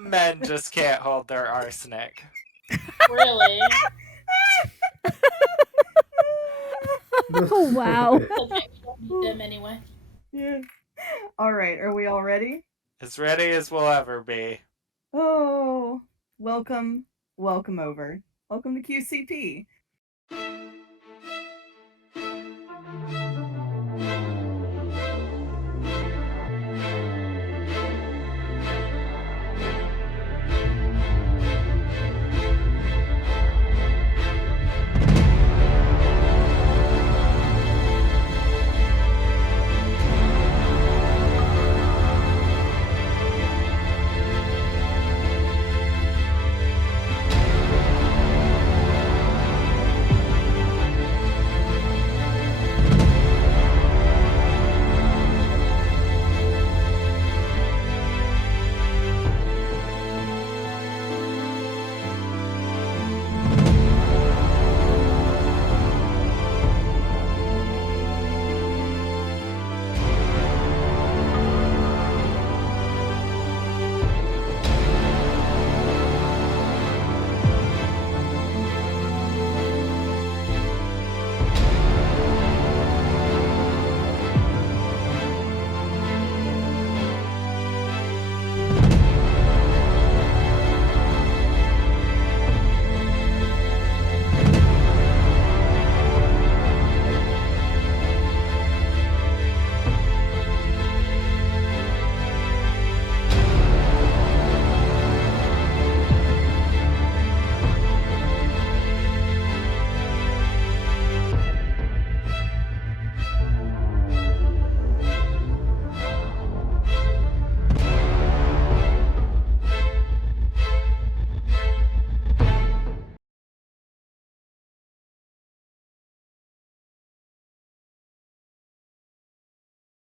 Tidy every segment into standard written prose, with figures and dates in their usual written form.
Men just can't hold their arsenic. Really? Oh, wow. Okay, we don't need them anyway. Yeah. All right, are we all ready? As ready as we'll ever be. Oh, welcome over. Welcome to QCP.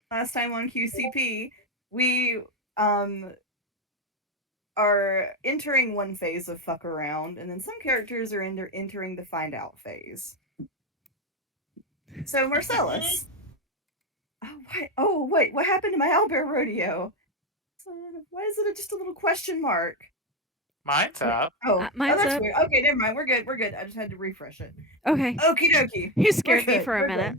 Last time on QCP, we are entering one phase of fuck around, and then some characters are entering the find out phase. So Marcellus. Wait, what happened to my owlbear rodeo? Why is it just a little question mark? Mine's up. Mine's that's up. weird. Okay, never mind. We're good. I just had to refresh it. Okay. Okie dokie. You scared me for a minute.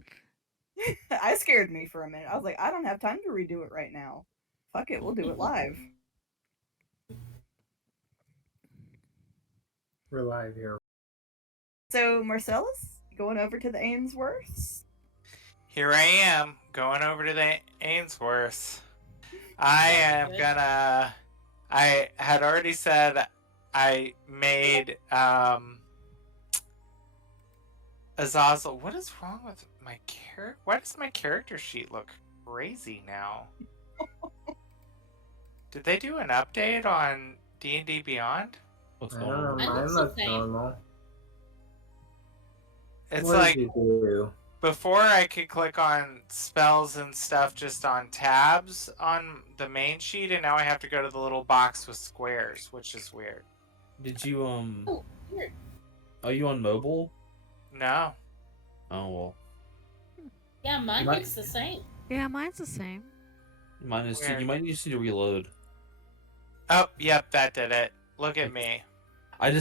I scared me for a minute. I was like, I don't have time to redo it right now. Fuck it, we'll do it live. We're live here. So, Marcellus, going over to the Ainsworths? Here I am, going over to the Ainsworths. I am gonna... I had already said I made Azazel. What is wrong with my character? Why does my character sheet look crazy now? Did they do an update on D&D Beyond? What's going on? Mine looks normal. It's what like did you do? Before I could click on spells and stuff just on tabs on the main sheet, and now I have to go to the little box with squares, which is weird. Did you Oh, weird. Are you on mobile? No. Oh well. Yeah, mine looks the same. Yeah, mine's the same. Mine is too. You might just need to reload. Oh, yep, that did it. Look at me. I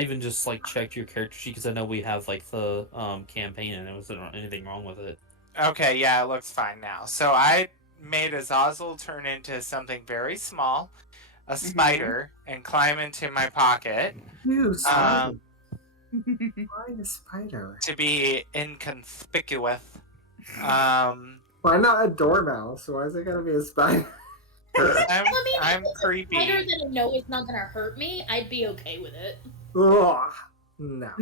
even just like checked your character sheet because I know we have like the campaign and there wasn't anything wrong with it. Okay, yeah, it looks fine now. So I made Azazel turn into something very small, a spider, and climb into my pocket. Ew, spider. Why a spider? To be inconspicuous. Why not a dormouse? Why is it gonna be a spider? I'm creepy. If spider that I know is not gonna hurt me, I'd be okay with it. Ugh, no.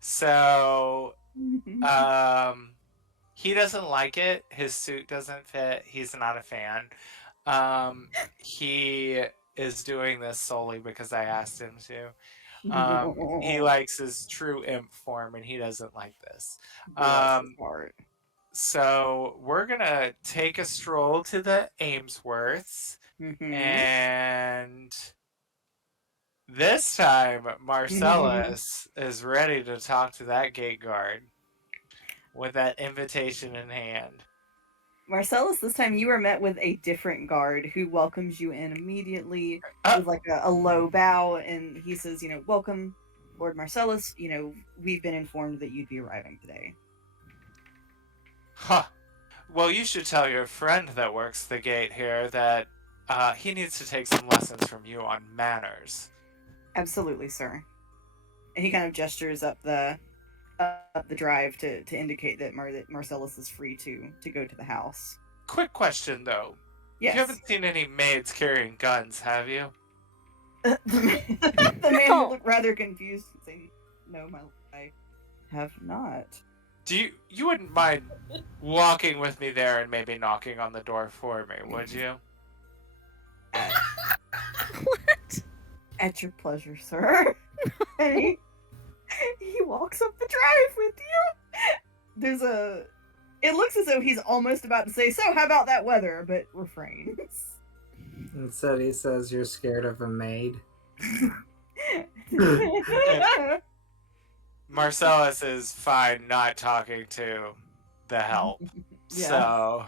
So, he doesn't like it. His suit doesn't fit. He's not a fan. He is doing this solely because I asked him to. He likes his true imp form, and he doesn't like this. So we're gonna take a stroll to the Ainsworths, and this time Marcellus is ready to talk to that gate guard with that invitation in hand. Marcellus, this time you are met with a different guard who welcomes you in immediately with like a low bow, and he says, welcome, Lord Marcellus. We've been informed that you'd be arriving today. Huh. Well, you should tell your friend that works the gate here that he needs to take some lessons from you on manners. Absolutely, sir. And he kind of gestures up the drive to indicate that Marcellus is free to go to the house. Quick question, though. Yes. You haven't seen any maids carrying guns, have you? The man will look rather confused and say, "No, I have not." You wouldn't mind walking with me there and maybe knocking on the door for me, would you? What? At your pleasure, sir. And he walks up the drive with you. It looks as though he's almost about to say, "So, how about that weather?" but refrains. Instead, he says, "You're scared of a maid." Marcellus is fine not talking to the help. Yeah. So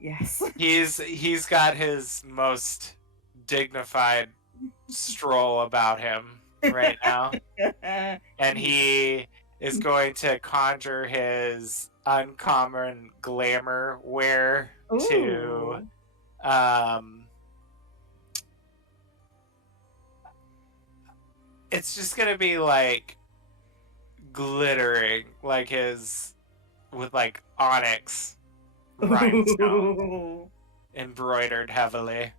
Yes. he's got his most dignified stroll about him right now. And he is going to conjure his uncommon glamour wear to it's just gonna be like glittering, like with like onyx rhinestone embroidered heavily.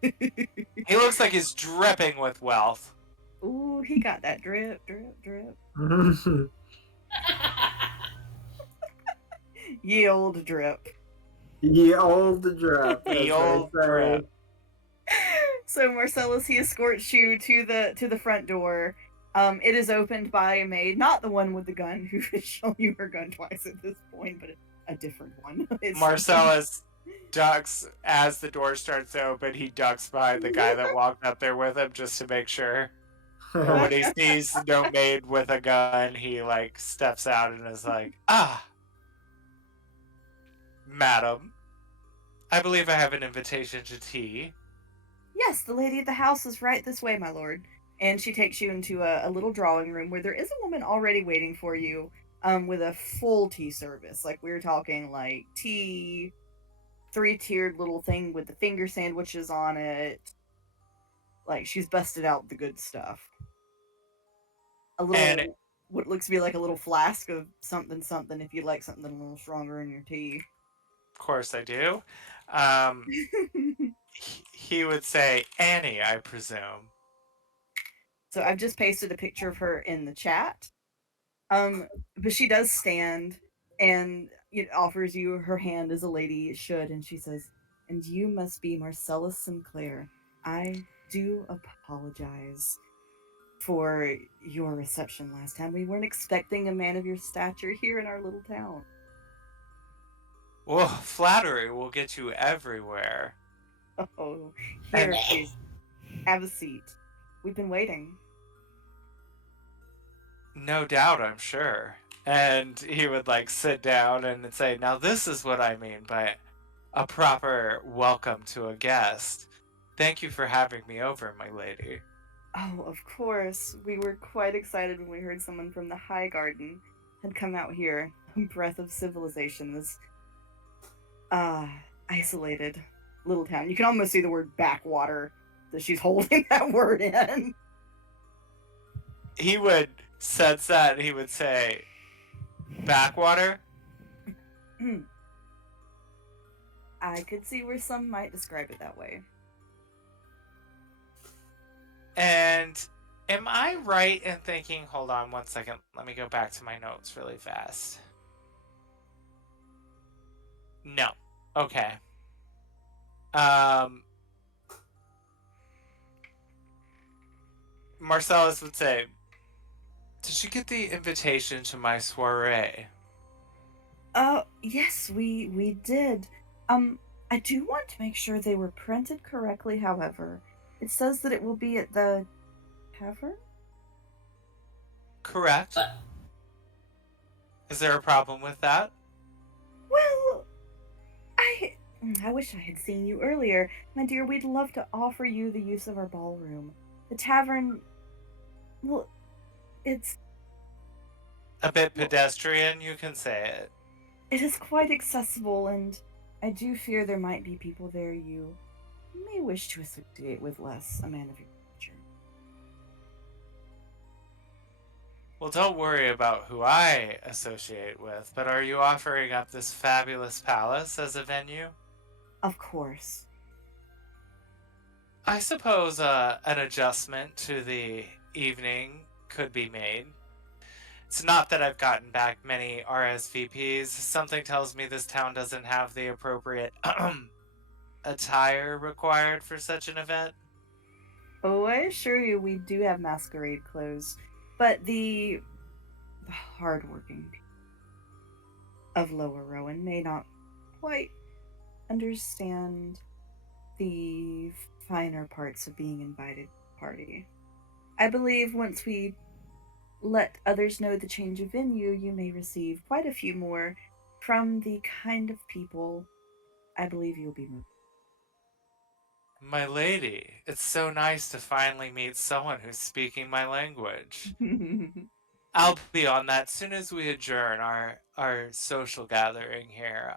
He looks like he's dripping with wealth. Ooh, he got that drip, drip, drip. Ye old drip. Ye old drip. Ye old drip. So Marcellus, he escorts you to the front door. It is opened by a maid, not the one with the gun who has shown you her gun twice at this point, but a different one. Marcellus ducks as the door starts to open. He ducks behind the guy that walked up there with him just to make sure. But when he sees no maid with a gun, he like steps out and is like, "Madam, I believe I have an invitation to tea." Yes, the lady at the house is right this way, my lord. And she takes you into a little drawing room where there is a woman already waiting for you, with a full tea service. Like, we're talking like tea, 3-tiered little thing with the finger sandwiches on it. Like, she's busted out the good stuff. A little, what looks to be like a little flask of something if you'd like something a little stronger in your tea. Of course I do. He would say, "Annie, I presume." So I've just pasted a picture of her in the chat. But she does stand and offers you her hand as a lady should, and she says, "And you must be Marcellus Sinclair. I do apologize for your reception last time. We weren't expecting a man of your stature here in our little town." Well, flattery will get you everywhere. Oh, here, please. Have a seat. We've been waiting. No doubt, I'm sure. And he would like sit down and say, "Now this is what I mean by a proper welcome to a guest. Thank you for having me over, my lady." Oh, of course. We were quite excited when we heard someone from the High Garden had come out here. A breath of civilization, this isolated little town. You can almost see the word backwater that she's holding that word in. He would sense that and he would say, "Backwater?" I could see where some might describe it that way. And am I right in thinking, hold on one second, let me go back to my notes really fast. No. Okay. Marcellus would say, "Did you get the invitation to my soiree?" Yes, we did. I do want to make sure they were printed correctly, however. It says that it will be at the tavern? Correct. Is there a problem with that? Well, I wish I had seen you earlier. My dear, we'd love to offer you the use of our ballroom. The tavern, well, it's, A bit well, pedestrian, you can say it. it is quite accessible, and I do fear there might be people there you may wish to associate with less a man of your nature. Well, don't worry about who I associate with, but are you offering up this fabulous palace as a venue? Of course. I suppose an adjustment to the evening could be made. It's not that I've gotten back many RSVPs. Something tells me this town doesn't have the appropriate attire required for such an event. Oh, I assure you, we do have masquerade clothes, but the hardworking people of Lower Rowan may not quite understand the finer parts of being invited to the party. I believe once we let others know the change of venue, you may receive quite a few more from the kind of people I believe you'll be moving. My lady, it's so nice to finally meet someone who's speaking my language. I'll be on that soon as we adjourn our social gathering here.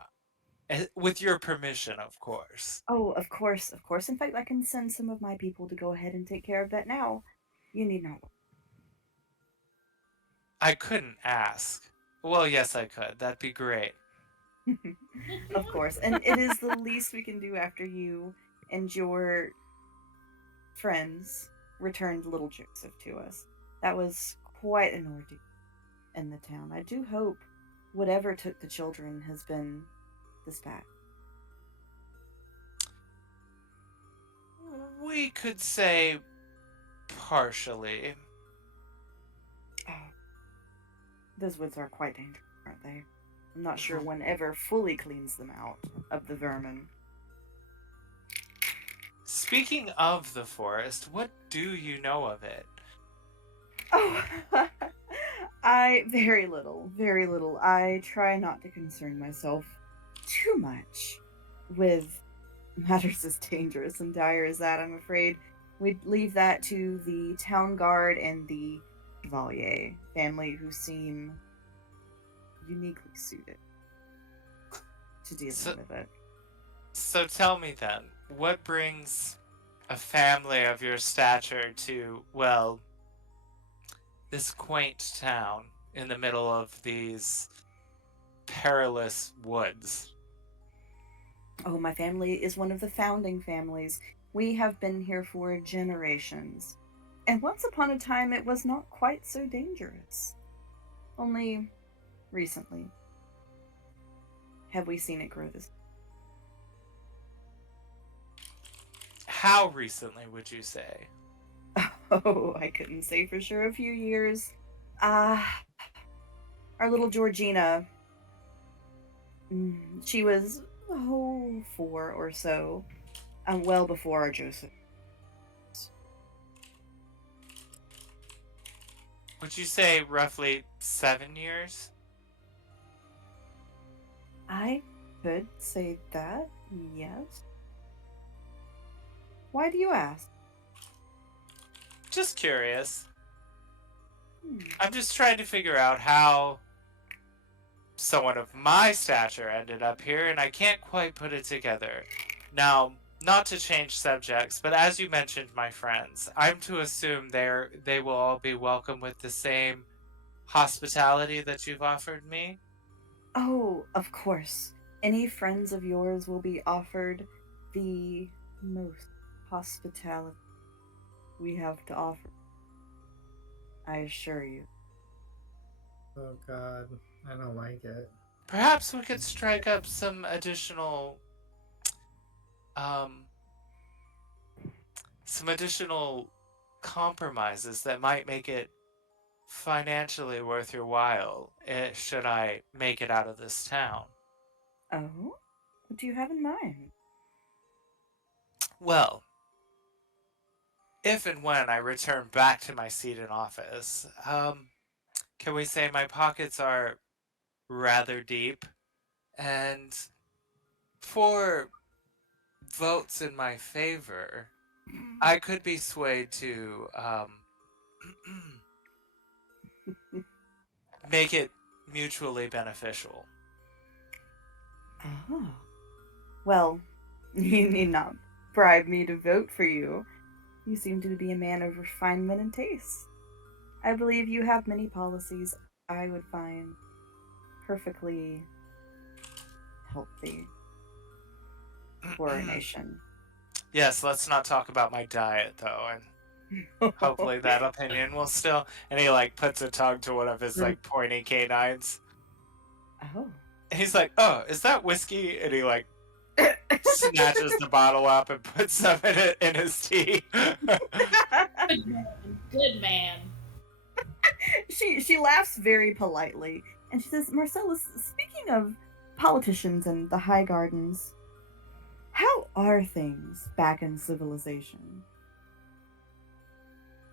With your permission, of course. Oh, of course, of course. In fact, I can send some of my people to go ahead and take care of that now. You need not. I couldn't ask. Well, yes, I could. That'd be great. Of course, and it is the least we can do after you and your friends returned little Joseph to us. That was quite an ordeal in the town. I do hope whatever took the children has been dispatched. We could say partially. Oh, those woods are quite dangerous, aren't they? I'm not sure one ever fully cleans them out of the vermin. Speaking of the forest, what do you know of it? Oh, I very little, very little. I try not to concern myself too much with matters as dangerous and dire as that. I'm afraid we'd leave that to the town guard and the Chevalier family, who seem uniquely suited to dealing with it. So tell me then, what brings a family of your stature to, well, this quaint town in the middle of these perilous woods? Oh, my family is one of the founding families. We have been here for generations. And once upon a time, it was not quite so dangerous. Only recently have we seen it grow this. How recently would you say? Oh, I couldn't say for sure. A few years. Our little Georgina, she was, 4 or so, well before our Joseph. Would you say roughly 7 years? I could say that, yes. Why do you ask? Just curious. Hmm. I'm just trying to figure out how someone of my stature ended up here, and I can't quite put it together. Now, not to change subjects, but as you mentioned, my friends, I'm to assume they will all be welcome with the same hospitality that you've offered me? Oh, of course. Any friends of yours will be offered the most hospitality we have to offer. I assure you. Oh god, I don't like it. Perhaps we could strike up some additional um some additional compromises that might make it financially worth your while, should I make it out of this town. Oh? What do you have in mind? Well, if and when I return back to my seat in office, can we say my pockets are rather deep, and For votes in my favor, I could be swayed to make it mutually beneficial. Oh. Well, you need not bribe me to vote for you. You seem to be a man of refinement and taste. I believe you have many policies I would find perfectly healthy for a nation. Yes, let's not talk about my diet though, and hopefully that opinion will still. And he like puts a tongue to one of his like pointy canines. Oh. He's like, "Oh, is that whiskey?" And he like snatches the bottle up and puts some in it in his tea. Good man. Good man. She laughs very politely and she says, Marcellus, speaking of politicians and the High Gardens, how are things back in civilization?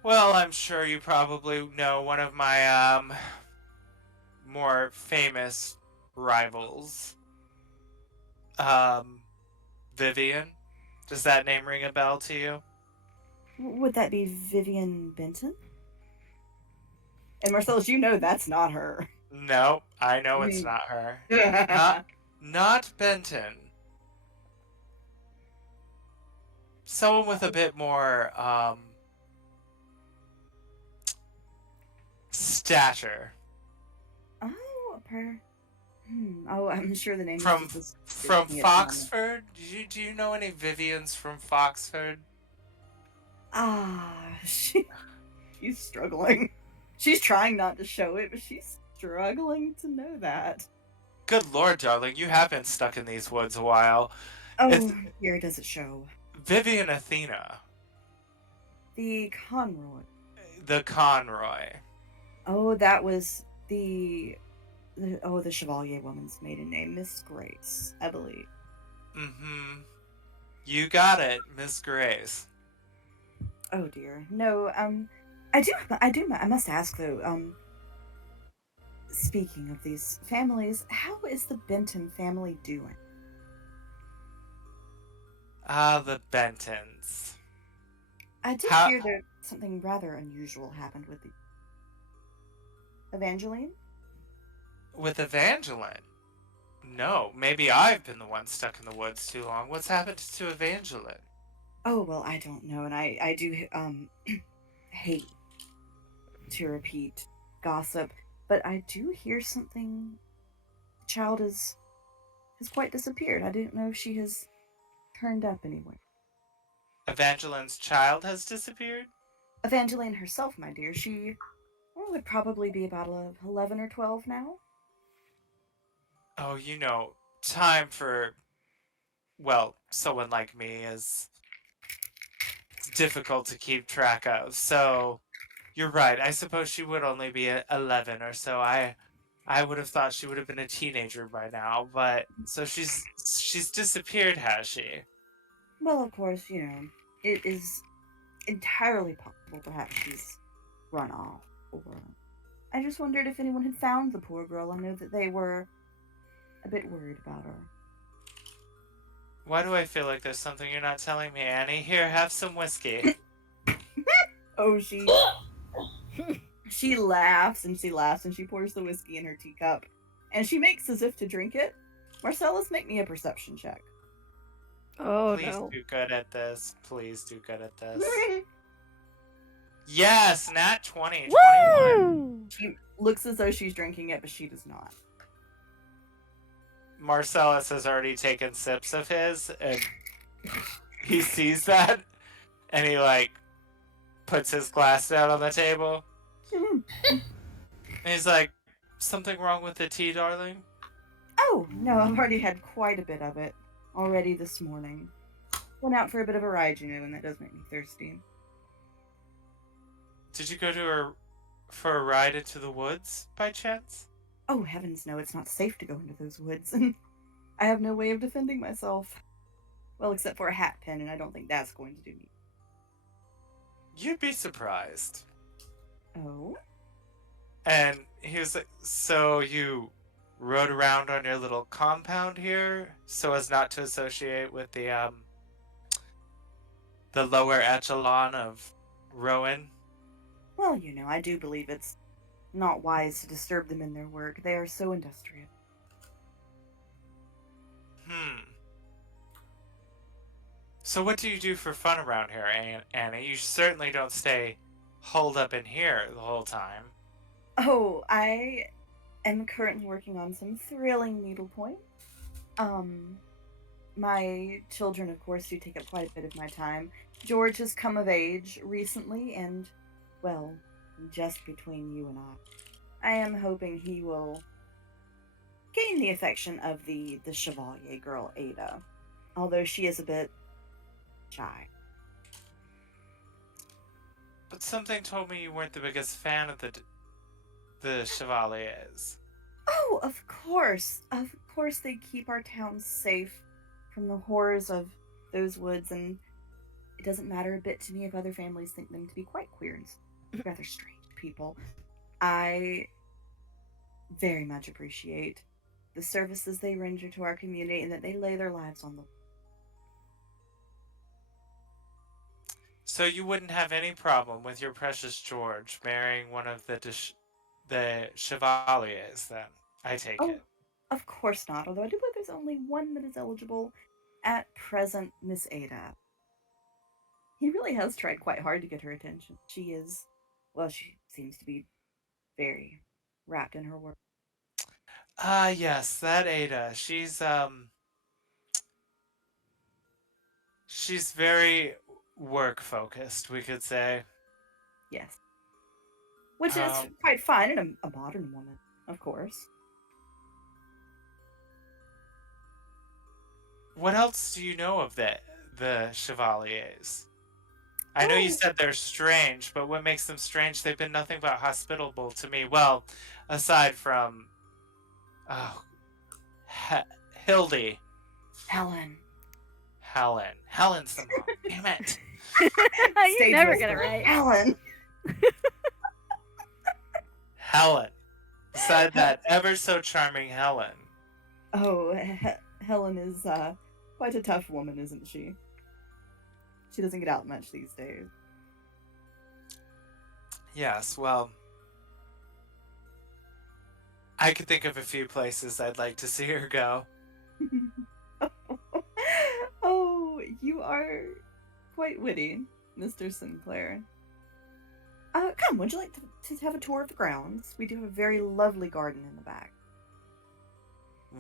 Well, I'm sure you probably know one of my more famous rivals. Vivian. Does that name ring a bell to you? Would that be Vivian Benton? And Marcellus, you know that's not her. Nope, I know it's not her. Not Benton. Someone with a bit more stature. Oh, oh, I'm sure the name From is just from escaping me at the moment. Foxford. Do you know any Vivians from Foxford? She's struggling. She's trying not to show it, but she's struggling to know that. Good lord, darling, you have been stuck in these woods a while. Oh, here does it show. Vivian Athena. The Conroy. The Conroy. Oh, that was the Chevalier woman's maiden name, Miss Grace, I believe. Mm-hmm. You got it, Miss Grace. Oh dear. No, I must ask though, speaking of these families, how is the Benton family doing? Ah, the Bentons. I did hear that something rather unusual happened with the Evangeline? With Evangeline? No, maybe I've been the one stuck in the woods too long. What's happened to Evangeline? Oh, well, I don't know, and I do, hate to repeat gossip, but I do hear something. The child has quite disappeared. I don't know if she has turned up anywhere. Evangeline's child has disappeared? Evangeline herself, my dear, she would probably be about 11 or 12 now. Oh, you know, time for, well, someone like me is difficult to keep track of. So, you're right. I suppose she would only be 11 or so. I would have thought she would have been a teenager by now, but so she's disappeared, has she? Well, of course, you know, it is entirely possible perhaps she's run off, or I just wondered if anyone had found the poor girl. I know that they were a bit worried about her. Why do I feel like there's something you're not telling me, Annie? Here, have some whiskey. Oh, she laughs and she laughs and she pours the whiskey in her teacup and she makes as if to drink it. Marcellus, make me a perception check. Oh Please no. do good at this. Please do good at this. Yes, nat 20, 21. Woo! She looks as though she's drinking it, but she does not. Marcellus has already taken sips of his, and he sees that, and he, like, puts his glass down on the table. And he's like, something wrong with the tea, darling? Oh, no, I've already had quite a bit of it already this morning. Went out for a bit of a ride, you know, and that does make me thirsty. Did you go for a ride into the woods, by chance? Oh, heavens no, it's not safe to go into those woods, and I have no way of defending myself. Well, except for a hat pin, and I don't think that's going to do me. You'd be surprised. Oh? And he was like, so you rode around on your little compound here so as not to associate with the lower echelon of Rowan? Well, I do believe it's not wise to disturb them in their work. They are so industrious. So what do you do for fun around here, Annie? You certainly don't stay holed up in here the whole time. Oh, I am currently working on some thrilling needlepoint. My children, of course, do take up quite a bit of my time. George has come of age recently, and, well, just between you and I am hoping he will gain the affection of the Chevalier girl, Ada, although she is a bit shy. But something told me you weren't the biggest fan of the Chevaliers. Oh, of course. Of course they keep our town safe from the horrors of those woods, and it doesn't matter a bit to me if other families think them to be quite queer and rather strange people. I very much appreciate the services they render to our community and that they lay their lives on the. So you wouldn't have any problem with your precious George marrying one of the Chevaliers, then, I take it. Of course not, although I do believe there's only one that is eligible at present, Miss Ada. He really has tried quite hard to get her attention. She seems to be very wrapped in her work. Yes, that Ada. She's very work focused, we could say. Yes. Which is quite fine in a modern woman, of course. What else do you know of the Chevaliers? I know you said they're strange, but what makes them strange? They've been nothing but hospitable to me. Well, aside from Hildy. Helen's the mom. Damn it. You never get it right. Helen. Beside that ever so charming Helen. Oh, Helen is quite a tough woman, isn't she? She doesn't get out much these days. Yes, well, I could think of a few places I'd like to see her go. Oh, you are quite witty, Mr. Sinclair. Come, would you like to have a tour of the grounds? We do have a very lovely garden in the back.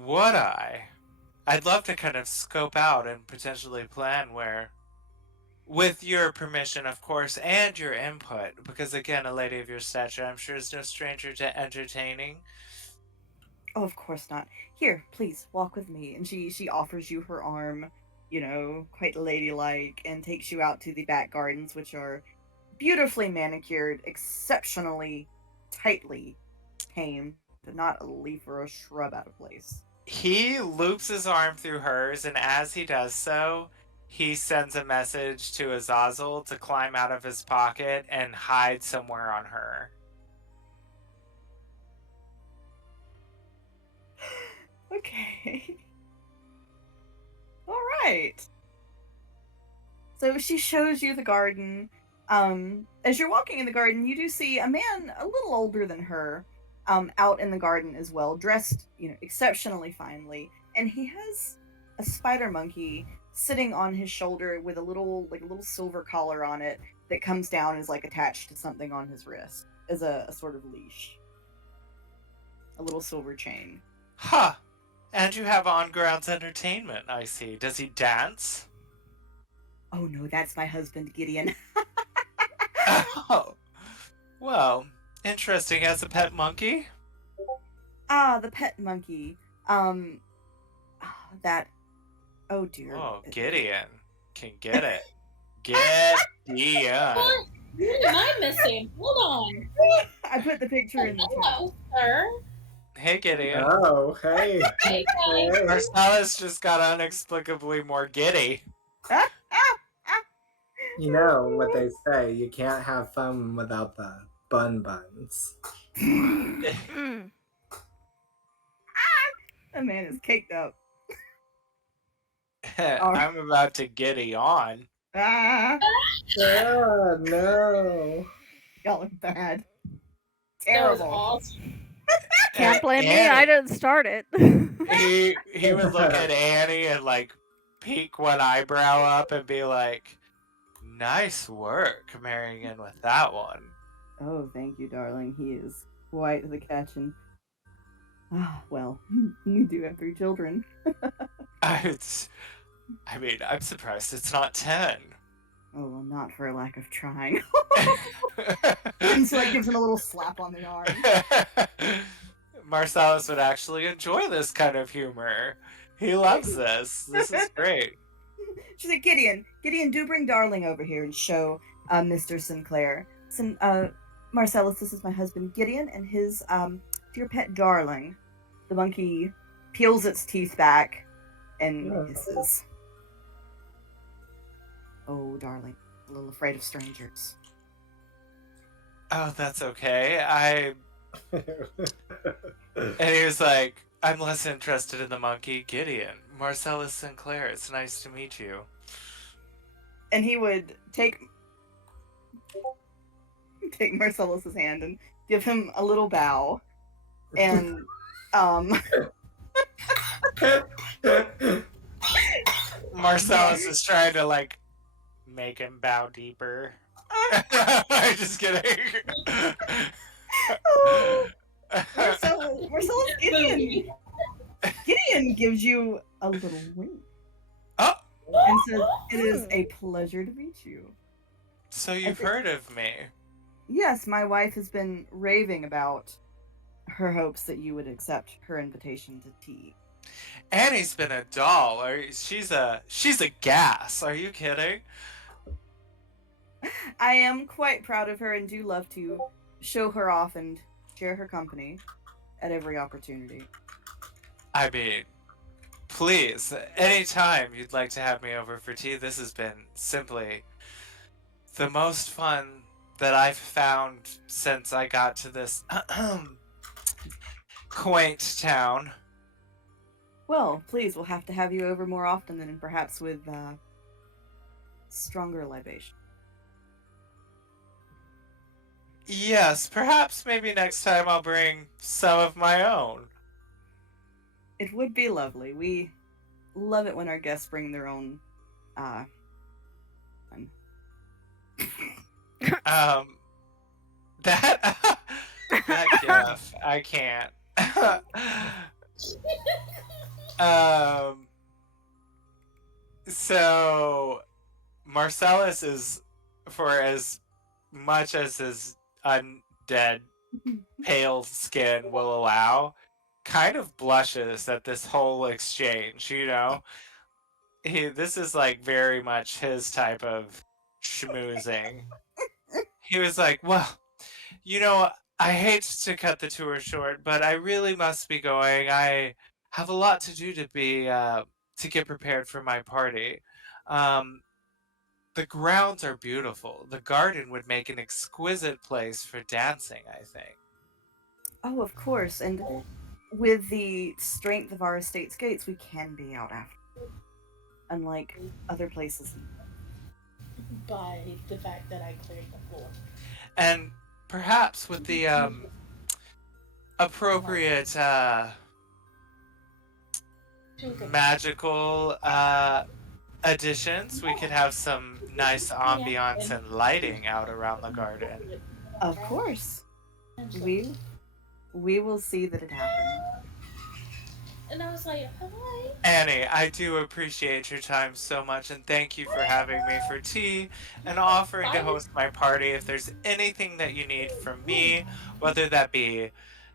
Would I? I'd love to kind of scope out and potentially plan where, with your permission, of course, and your input, because again, a lady of your stature, I'm sure, is no stranger to entertaining. Oh, of course not. Here, please, walk with me. And she offers you her arm, quite ladylike, and takes you out to the back gardens, which are beautifully manicured, exceptionally tightly tamed, not a leaf or a shrub out of place. He loops his arm through hers, and as he does so, he sends a message to Azazel to climb out of his pocket and hide somewhere on her. Okay. All right. So she shows you the garden. As you're walking in the garden, you do see a man a little older than her, out in the garden as well, dressed, exceptionally finely, and he has a spider monkey sitting on his shoulder with a little silver collar on it that comes down and is attached to something on his wrist as a sort of leash. A little silver chain. Huh. And you have on-grounds entertainment, I see. Does he dance? Oh no, that's my husband, Gideon. Oh. Well, interesting. As a pet monkey? The pet monkey. Oh dear. Oh, Gideon can get it. Gideon. What am I missing? Hold on. I put the picture in the chat. Hello, sir. Hey, Gideon. Oh, hey. Hey, guys. Hey. Marcellus just got inexplicably more giddy. You know what they say, you can't have fun without the buns. Mm. That man is caked up. I'm about to giddy on. Ah, No. y'all are bad. That was Terrible. awesome. Can't blame me. Annie- I didn't start it. he would look at Annie and like peek one eyebrow up and be like, "Nice work marrying in with that one." Oh, thank you, darling. He is quite the catch, and well, you do have 3 children. I mean, I'm surprised it's not 10. Oh, well, not for a lack of trying. And so it gives him a little slap on the arm. Marcellus would actually enjoy this kind of humor. He loves this. This is great. She's like, Gideon, do bring Darling over here and show Mr. Sinclair. Marcellus, this is my husband Gideon, and his dear pet Darling. The monkey peels its teeth back and hisses. Oh, Darling, a little afraid of strangers. Oh, that's okay. And he was like, I'm less interested in the monkey. Gideon, Marcellus Sinclair, it's nice to meet you. And he would take Marcellus's hand and give him a little bow. And Marcellus is trying to like make him bow deeper. I'm just kidding. Marcellus, Gideon gives you a little wink. Oh, And says, it is a pleasure to meet you. so you've heard of me. Yes, my wife has been raving about her hopes that you would accept her invitation to tea. Annie's been a doll. She's a gas. Are you kidding? I am quite proud of her and do love to show her off and share her company at every opportunity. I mean, please, anytime you'd like to have me over for tea, this has been simply the most fun that I've found since I got to this quaint town. Well, please, we'll have to have you over more often and perhaps with stronger libation. Yes, perhaps maybe next time I'll bring some of my own. It would be lovely. We love it when our guests bring their own fun. That gif, I can't. So Marcellus is, for as much as his undead pale skin will allow, kind of blushes at this whole exchange, you know? This is like very much his type of schmoozing. He was like, well, you know, I hate to cut the tour short, but I really must be going. I have a lot to do to get prepared for my party. The grounds are beautiful. The garden would make an exquisite place for dancing, I think. Oh, of course, and with the strength of our estate's gates, we can be out after. Unlike other places. By the fact that I cleared the floor. And perhaps with the appropriate magical additions, we could have some nice ambiance and lighting out around the garden. Of course. We will see that it happens. And I was like, hi. Annie, I do appreciate your time so much, and thank you for having me for tea and offering to host my party. If there's anything that you need from me, whether that be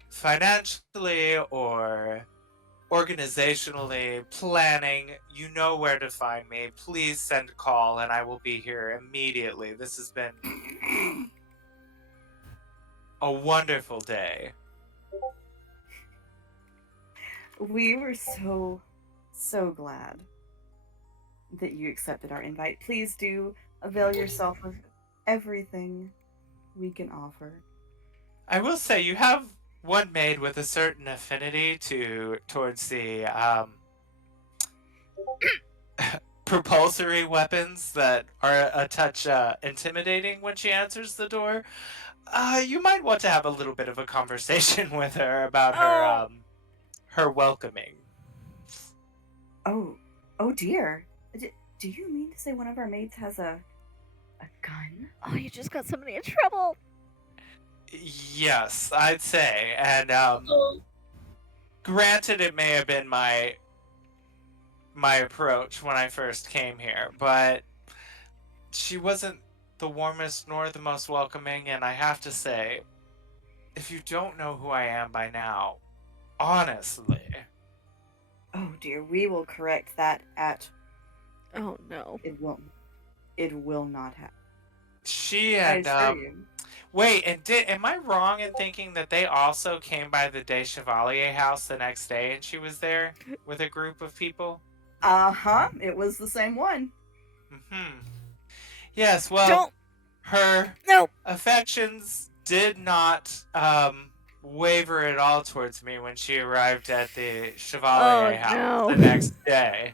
financially or organizationally, planning, you know where to find me. Please send a call and I will be here immediately. This has been a wonderful day. We were so glad that you accepted our invite. Please do avail yourself of everything we can offer. I will say, you have one made with a certain affinity towards the propulsory weapons that are a touch intimidating when she answers the door. You might want to have a little bit of a conversation with her about Oh. her welcoming. Oh, oh dear. Do you mean to say one of our maids has a gun? Oh, you just got somebody in trouble. Yes, I'd say. And Oh, granted, it may have been my approach when I first came here, but she wasn't the warmest nor the most welcoming, and I have to say, if you don't know who I am by now, honestly, Oh dear, we will correct that at Oh no. it will not happen. she I and assure you. wait, and am I wrong in thinking that they also came by the De Chevalier house the next day and she was there with a group of people? Uh-huh, it was the same one. Mm-hmm. Yes, well, Don't. her No. affections did not waver at all towards me when she arrived at the Chevalier house no. the next day,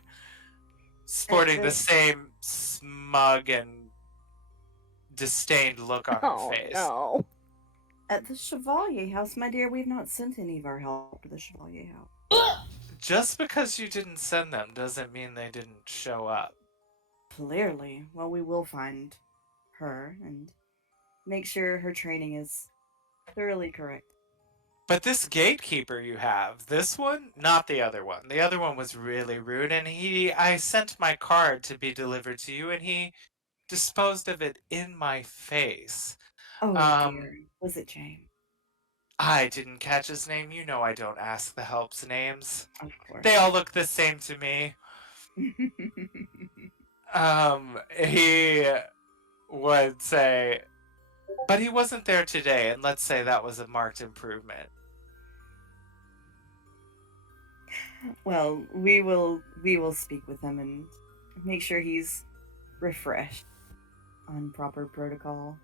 sporting the this- same smug and disdained look on Oh her face. no. At the Chevalier house, my dear, we've not sent any of our help to the Chevalier house. Just because you didn't send them doesn't mean they didn't show up. Clearly. Well, we will find her and make sure her training is thoroughly correct. But this gatekeeper you have, this one, not the other one. The other one was really rude, and I sent my card to be delivered to you, and he disposed of it in my face. Oh Um, dear. Was it James? I didn't catch his name. You know I don't ask the help's names. Of course. They all look the same to me. He would say, but he wasn't there today, and let's say that was a marked improvement. Well, we will speak with him and make sure he's refreshed on proper protocol.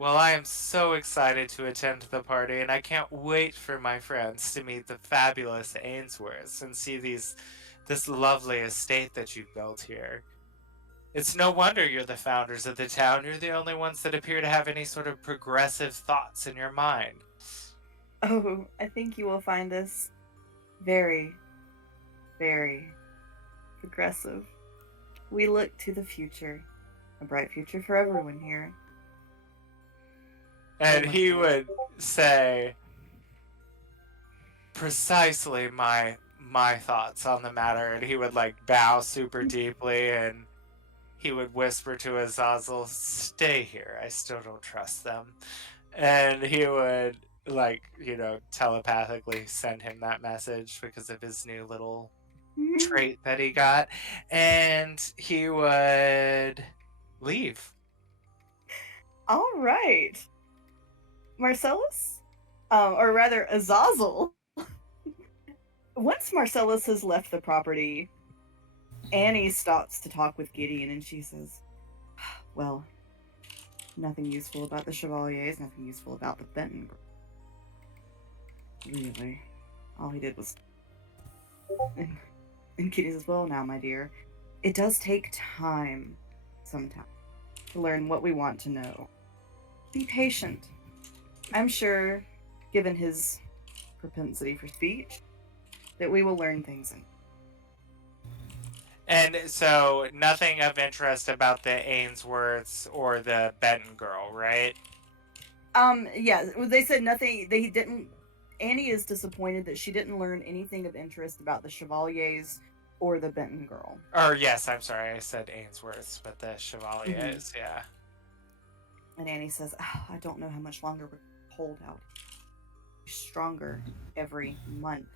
Well, I am so excited to attend the party, and I can't wait for my friends to meet the fabulous Ainsworths and see this lovely estate that you've built here. It's no wonder you're the founders of the town. You're the only ones that appear to have any sort of progressive thoughts in your mind. Oh, I think you will find this very, very progressive. We look to the future, a bright future for everyone here. And he would say precisely my thoughts on the matter, and he would like bow super deeply, and he would whisper to Azazel, "Stay here. I still don't trust them." And he would telepathically send him that message because of his new little trait that he got, and he would leave. All right. Marcellus? Or rather, Azazel. Once Marcellus has left the property, Annie stops to talk with Gideon and she says, well, nothing useful about the Chevaliers, nothing useful about the Benton. Really. All he did was... And Gideon says, well, now, my dear, it does take time, sometimes, to learn what we want to know. Be patient. I'm sure, given his propensity for speech, that we will learn things. And so, nothing of interest about the Ainsworths or the Benton girl, right? Yeah, they said nothing, they didn't... Annie is disappointed that she didn't learn anything of interest about the Chevaliers or the Benton girl. Or, yes, I'm sorry, I said Ainsworths, but the Chevaliers, yeah. And Annie says, oh, I don't know how much longer we're hold out. Stronger every month.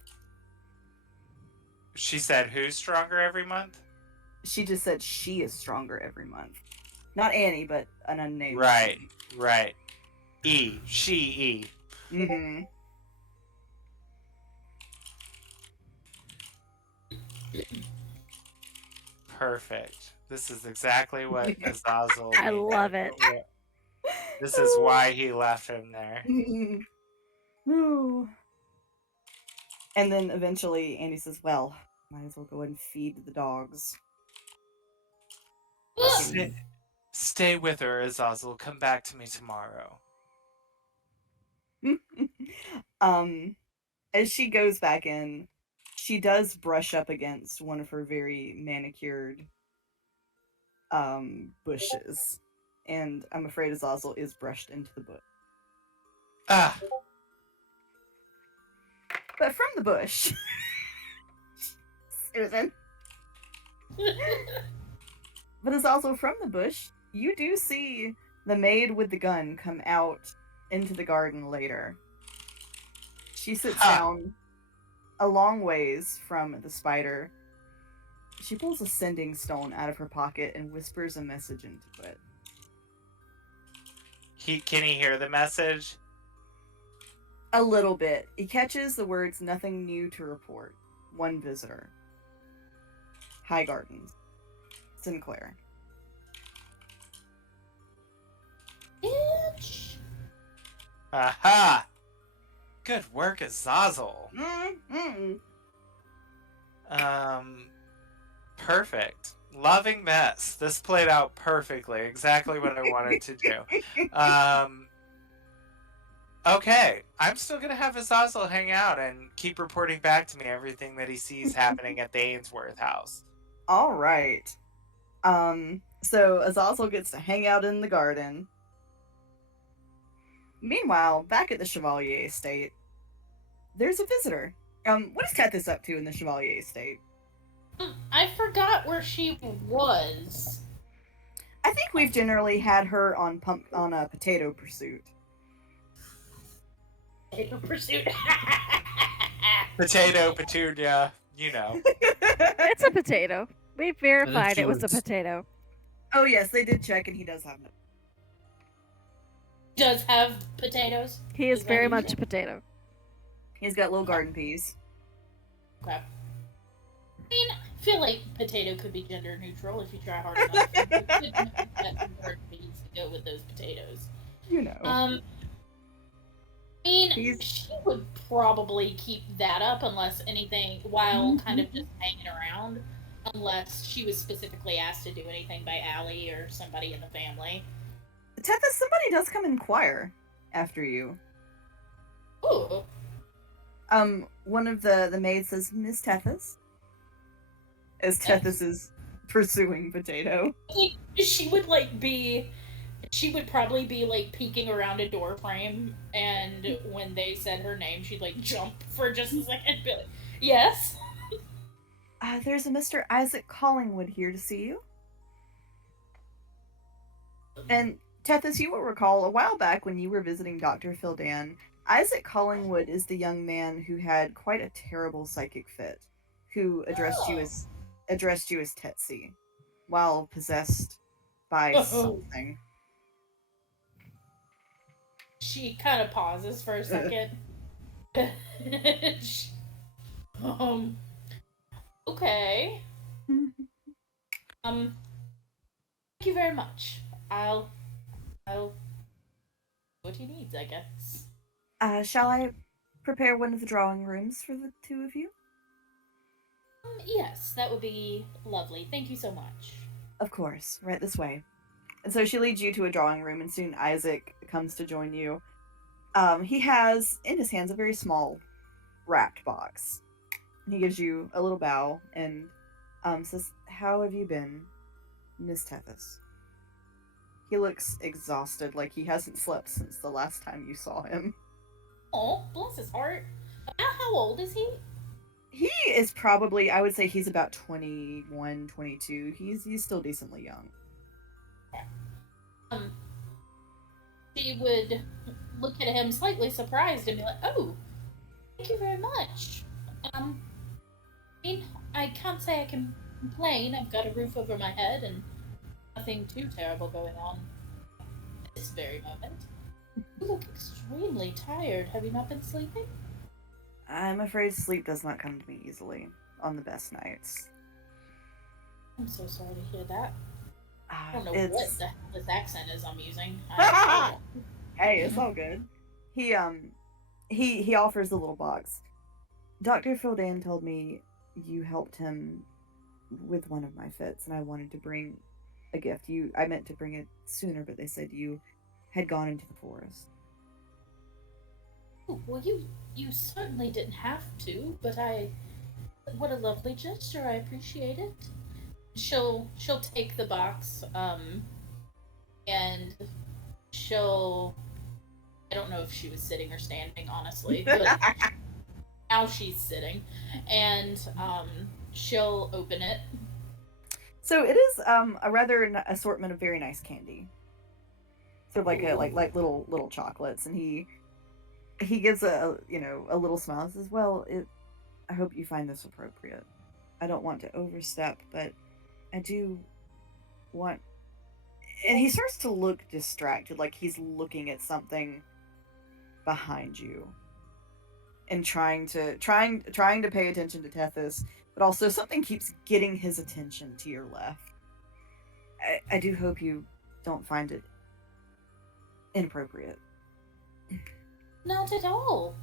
She said who's stronger every month? She just said she is stronger every month. Not Annie, but an unnamed. Right, right. She. Mm-hmm. Perfect. This is exactly what Azazel I needed. love it. This is why he left him there. Ooh. And then eventually Andy says, well, might as well go and feed the dogs. Stay with her, Azazel. Come back to me tomorrow. As she goes back in, she does brush up against one of her very manicured bushes. And I'm afraid Azazel is brushed into the bush. Ah, But from the bush, Susan. But Azazel, from the bush, you do see the maid with the gun come out into the garden later. She sits down a long ways from the spider. She pulls a sending stone out of her pocket and whispers a message into it. Can he hear the message? A little bit. He catches the words, nothing new to report. One visitor. High Gardens. Sinclair. Bitch. Aha! Good work, Azazel. Perfect. Loving this. This played out perfectly. Exactly what I wanted to do. Okay. I'm still gonna have Azazel hang out and keep reporting back to me everything that he sees happening at the Ainsworth house. All right. So Azazel gets to hang out in the garden. Meanwhile, back at the Chevalier estate, there's a visitor. What is Tethys up to in the Chevalier estate? I forgot where she was. I think we've generally had her on a potato pursuit. Potato pursuit. Potato, petunia, you know. It's a potato. We verified it was a Influence. potato. Oh yes, they did check, and he does have it. Does have potatoes. He is Is that very what you much a said? potato. He's got little garden peas. Okay. I mean, I feel like potato could be gender neutral if you try hard enough. You could make that garden peas to go with those potatoes. You know. I mean, He's- she would probably keep that up unless anything, while kind of just hanging around, unless she was specifically asked to do anything by Alli or somebody in the family. Tethys, somebody does come inquire after you. Ooh. One of the maids says, Miss Tethys? As Tethys is pursuing Potato. Like, she would probably be like peeking around a door frame, and when they said her name, she'd like jump for just a second and be like, yes? There's a Mr. Isaac Collingwood here to see you. And Tethys, you will recall a while back when you were visiting Dr. Fildan, Isaac Collingwood is the young man who had quite a terrible psychic fit, who addressed you as Tetsy, while possessed by something. She kind of pauses for a second. Okay. Thank you very much. I'll what he needs, I guess. Shall I prepare one of the drawing rooms for the two of you? Yes, that would be lovely. Thank you so much. Of course, right this way. And so she leads you to a drawing room, and soon Isaac comes to join you. He has in his hands a very small wrapped box. He gives you a little bow and says, "How have you been, Miss Tethys?" He looks exhausted, like he hasn't slept since the last time you saw him. Oh, bless his heart. How old is he? He is probably, I would say he's about 21, 22. He's still decently young. She would look at him slightly surprised and be like, "Oh, thank you very much. I mean, I can't say I can complain. I've got a roof over my head and nothing too terrible going on at this very moment. You look extremely tired. Have you not been sleeping?" I'm afraid sleep does not come to me easily on the best nights. I'm so sorry to hear that. I don't know It's... what the hell this accent is I'm using. Hey, it's all good. He he offers the little box. Dr. Fildan told me you helped him with one of my fits, and I wanted to bring a gift. I meant to bring it sooner, but they said you had gone into the forest. Oh, well, you certainly didn't have to, but what a lovely gesture. I appreciate it. She'll take the box, and she'll. I don't know if she was sitting or standing, honestly, but now she's sitting, and she'll open it. So it is a rather assortment of very nice candy. Sort of like like little chocolates, and he gives a little smile and says, "Well, I hope you find this appropriate. I don't want to overstep, but I do want." And he starts to look distracted, like he's looking at something behind you, and trying to pay attention to Tethys, but also something keeps getting his attention to your left. I do hope you don't find it inappropriate. Not at all.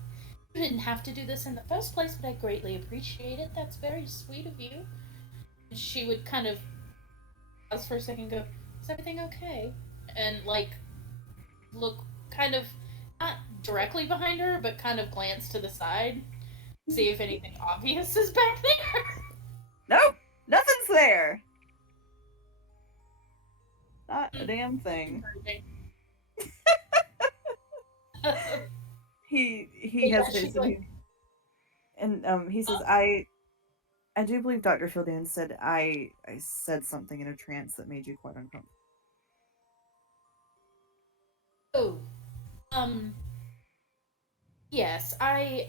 You didn't have to do this in the first place, but I greatly appreciate it. That's very sweet of you. She would kind of pause for a second and go, is everything okay? And, like, look kind of, not directly behind her, but kind of glance to the side, see if anything obvious is back there. Nope, nothing's there. Not a damn thing. He hesitates, and he says, I do believe Dr. Fildan said I said something in a trance that made you quite uncomfortable. Oh, yes, I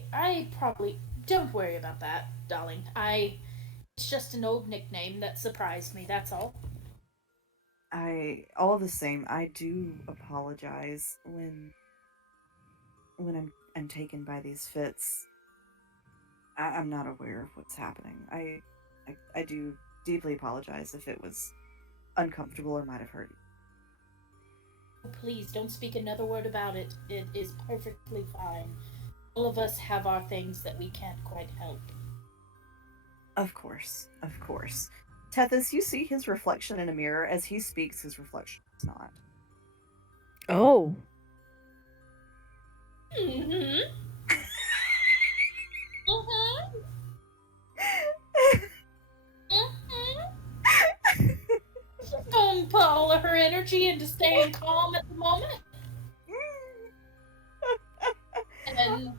probably, don't worry about that, darling. It's just an old nickname that surprised me, that's all. All the same, I do apologize when I'm taken by these fits. I'm not aware of what's happening. I do deeply apologize if it was uncomfortable or might have hurt you. Oh, please don't speak another word about it. It is perfectly fine. All of us have our things that we can't quite help. Of course, of course. Tethys, you see his reflection in a mirror. As he speaks, his reflection is not. Oh. Mm-hmm. Don't put all of her energy into staying calm at the moment. And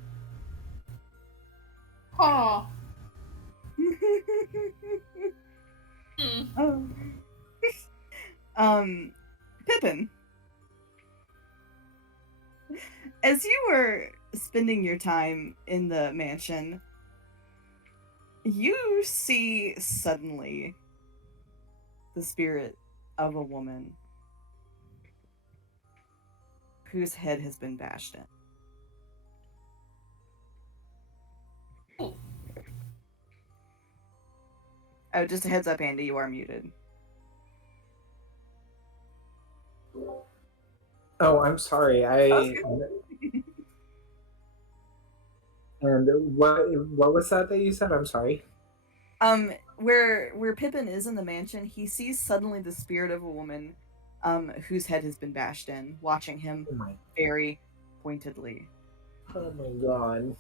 Pippin, as you were spending your time in the mansion, you see suddenly the spirit of a woman whose head has been bashed in. Oh, just a heads up, Andy, you are muted. Oh, I'm sorry. And what was that you said? I'm sorry. Where Pippin is in the mansion, he sees suddenly the spirit of a woman, whose head has been bashed in, watching him very pointedly. Oh my god.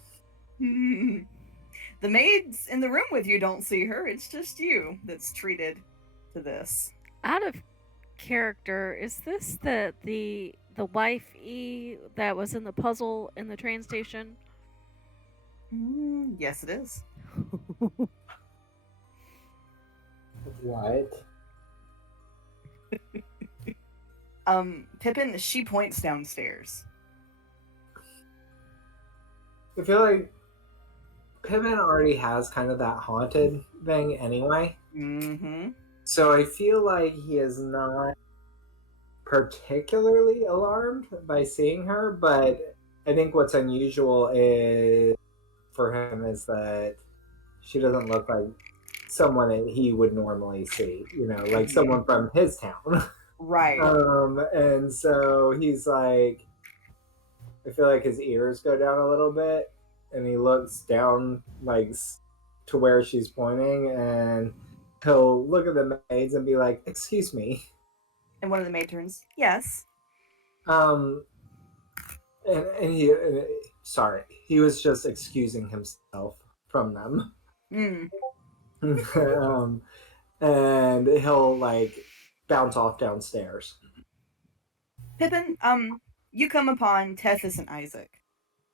The maids in the room with you don't see her. It's just you that's treated to this. Out of character, is this the wife that was in the puzzle in the train station? Yes, it is. What? Pippin, she points downstairs. I feel like Pippin already has kind of that haunted thing anyway. Mm-hmm. So I feel like he is not particularly alarmed by seeing her, but I think what's unusual for him is that she doesn't look like someone that he would normally see, like someone from his town. Right. And so he's like, I feel like his ears go down a little bit, and he looks down like to where she's pointing, and he'll look at the maids and be like, "Excuse me." And one of the matrons, yes. And sorry, he was just excusing himself from them. And he'll like bounce off downstairs. Pippin, you come upon Tethys and Isaac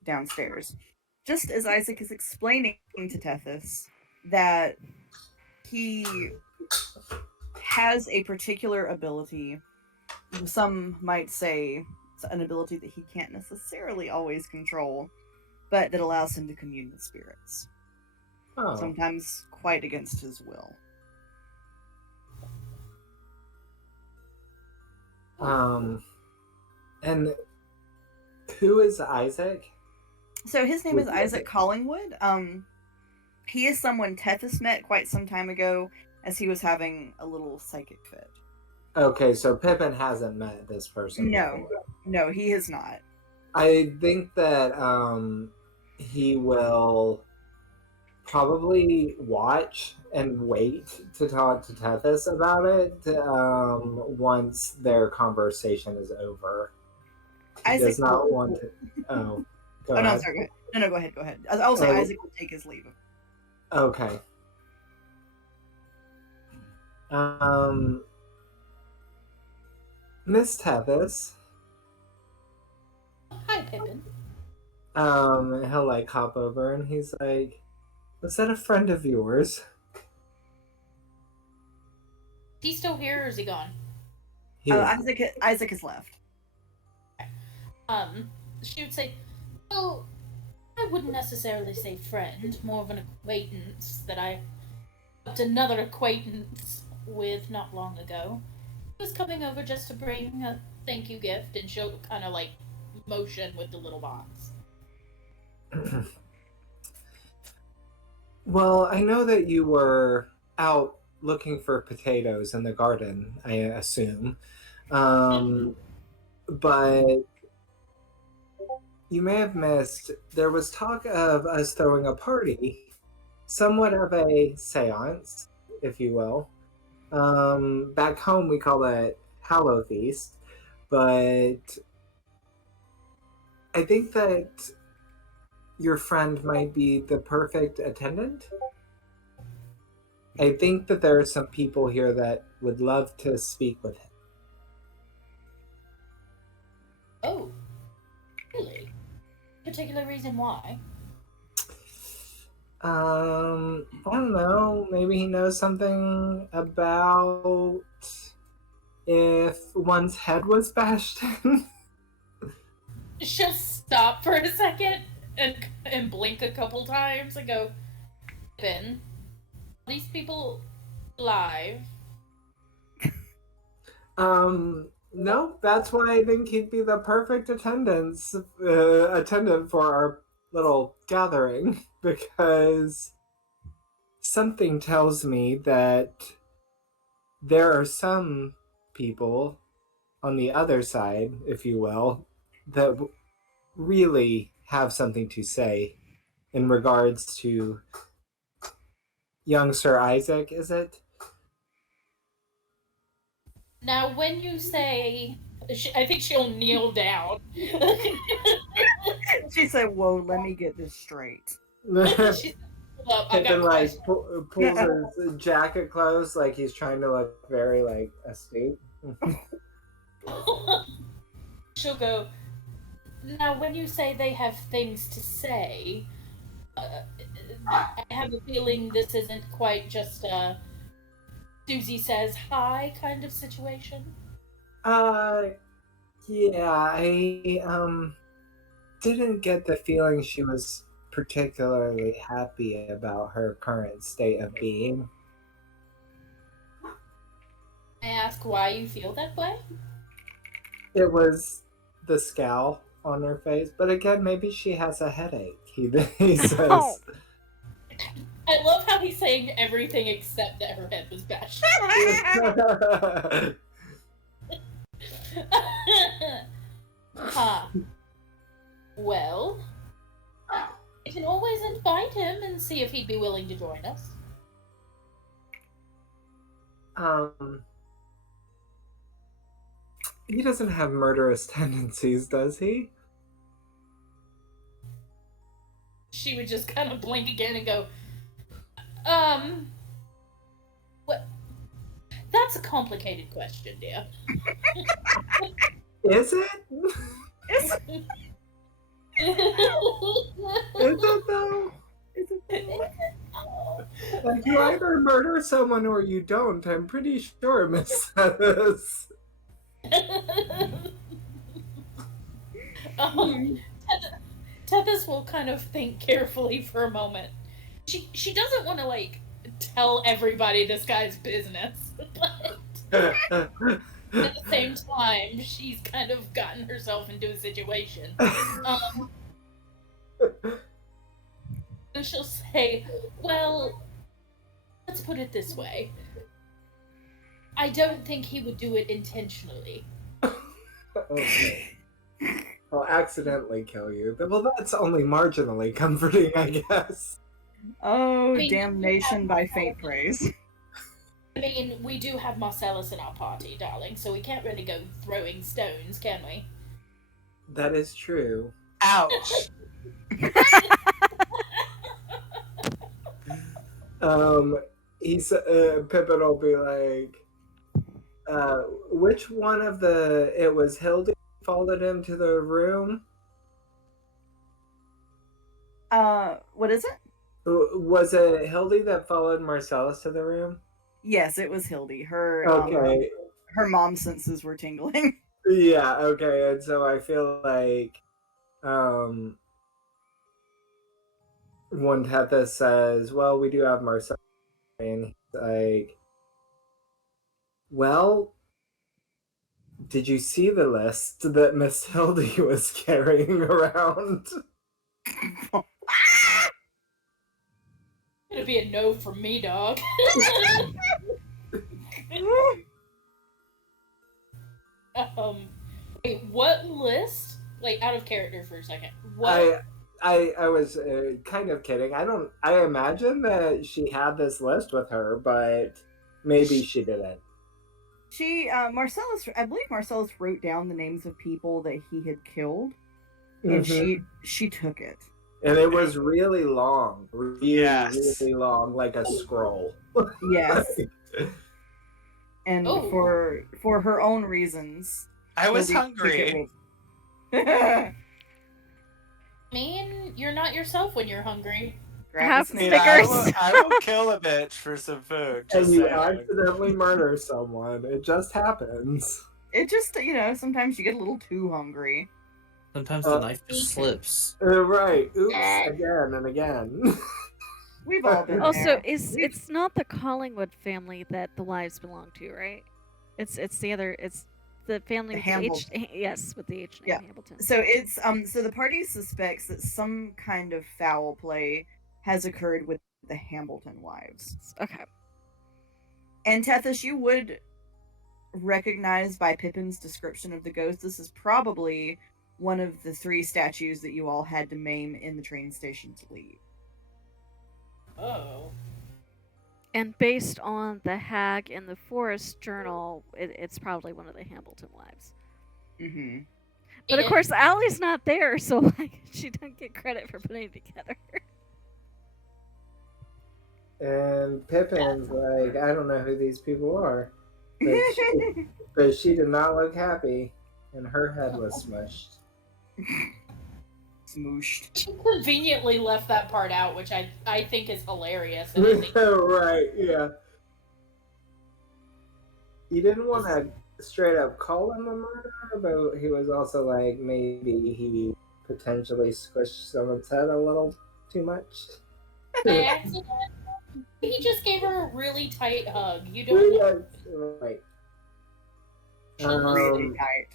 downstairs. Just as Isaac is explaining to Tethys that he has a particular ability, some might say it's an ability that he can't necessarily always control, but that allows him to commune with spirits. Oh. Sometimes quite against his will. And who is Isaac? So his name is Isaac Collingwood. He is someone Tethys met quite some time ago as he was having a little psychic fit. Okay, so Pippin hasn't met this person. No, he has not. I think that he will probably watch and wait to talk to Tethys about it once their conversation is over. He Isaac does not want to. Oh, go ahead. No, sorry. No, go ahead. I'll say Isaac will take his leave. Okay. Miss Tethys. Hi, Pippin. He'll like hop over and he's like, "Was that a friend of yours?" He's still here, or is he gone? Isaac has left. She would say, "Oh, I wouldn't necessarily say friend, more of an acquaintance that I helped another acquaintance with not long ago. He was coming over just to bring a thank you gift," and she'll kind of like motion with the little box. Well, I know that you were out looking for potatoes in the garden, I assume. But you may have missed, there was talk of us throwing a party, somewhat of a seance, if you will. Back home we call it Hallow Feast, but I think that your friend might be the perfect attendant. I think that there are some people here that would love to speak with him. Oh, really? Particular reason why? I don't know. Maybe he knows something about if one's head was bashed in. She'll stop for a second and blink a couple times and go, "Ben, are these people live?" No, that's why I think he'd be the perfect attendant for our little gathering, because something tells me that there are some people on the other side, if you will, that really have something to say in regards to young Sir Isaac, is it? Now, when you say, I think she'll kneel down. She said, "Whoa, let me get this straight." She's up. I got like questions. pulls his jacket close, like he's trying to look very like astute. She'll go, "Now, when you say they have things to say, I have a feeling this isn't quite just a Susie says hi kind of situation." Yeah, I didn't get the feeling she was particularly happy about her current state of being. I ask why you feel that way? It was the scowl on her face, but again, maybe she has a headache. He says. Oh. I love how he's saying everything except that her head was bashed. Huh. Well, you can always invite him and see if he'd be willing to join us. He doesn't have murderous tendencies, does he? She would just kind of blink again and go, what? That's a complicated question, dear. Is it? Is Is it though? Like, you either murder someone or you don't. I'm pretty sure, Miss Tethys. Tethys will kind of think carefully for a moment. She doesn't want to like tell everybody this guy's business, but at the same time, she's kind of gotten herself into a situation. And she'll say, "Well, let's put it this way. I don't think he would do it intentionally." Okay. I'll accidentally kill you. Well, that's only marginally comforting, I guess. Oh, I mean, damnation by faint praise. I mean, we do have Marcellus in our party, darling, so we can't really go throwing stones, can we? That is true. Ouch. Pippin will be like, which one of it was Hildy who followed him to the room? What is it? Was it Hildy that followed Marcellus to the room? Yes, it was Hildy. Her Okay. Her mom senses were tingling. Yeah, okay, and so I feel like when Tethys says, well, we do have Marcellus, and he's like, well, did you see the list that Miss Hildy was carrying around? It'll be a no from me, dog. Wait, what list? Like, out of character for a second. What? I was kind of kidding. I imagine that she had this list with her, but maybe she didn't. Marcellus, I believe Marcellus wrote down the names of people that he had killed, and she took it. And it was really long. Really long, like a scroll. Yes. And for her own reasons. I was hungry. I mean, you're not yourself when you're hungry. Have Snickers. Snickers. I will kill a bitch for some food. And Just you saying. accidentally murder someone. It just happens. It just, sometimes you get a little too hungry. Sometimes the knife just slips. Right. Oops, again and again. We've all been Also, there. it's not the Collingwood family that the wives belong to, right? It's the family with Hamilton. with the H name, Yeah. Hamilton. So it's so the party suspects that some kind of foul play has occurred with the Hamilton wives. Okay. And Tethys, you would recognize by Pippin's description of the ghost, this is probably one of the 3 statues that you all had to maim in the train station to leave. Oh. And based on the Hag in the Forest journal, it's probably one of the Hamilton wives. Mm-hmm. But of course, Alli's not there, so like she doesn't get credit for putting it together. And Pippin's like, I don't know who these people are. But she did not look happy, and her head was smushed. Smooshed. She conveniently left that part out, which I think is hilarious. And I think Right, yeah. He didn't want to straight up call him a murderer, but he was also like, maybe he potentially squished someone's head a little too much. by accident, he just gave her a really tight hug. You don't know. Right. Really tight.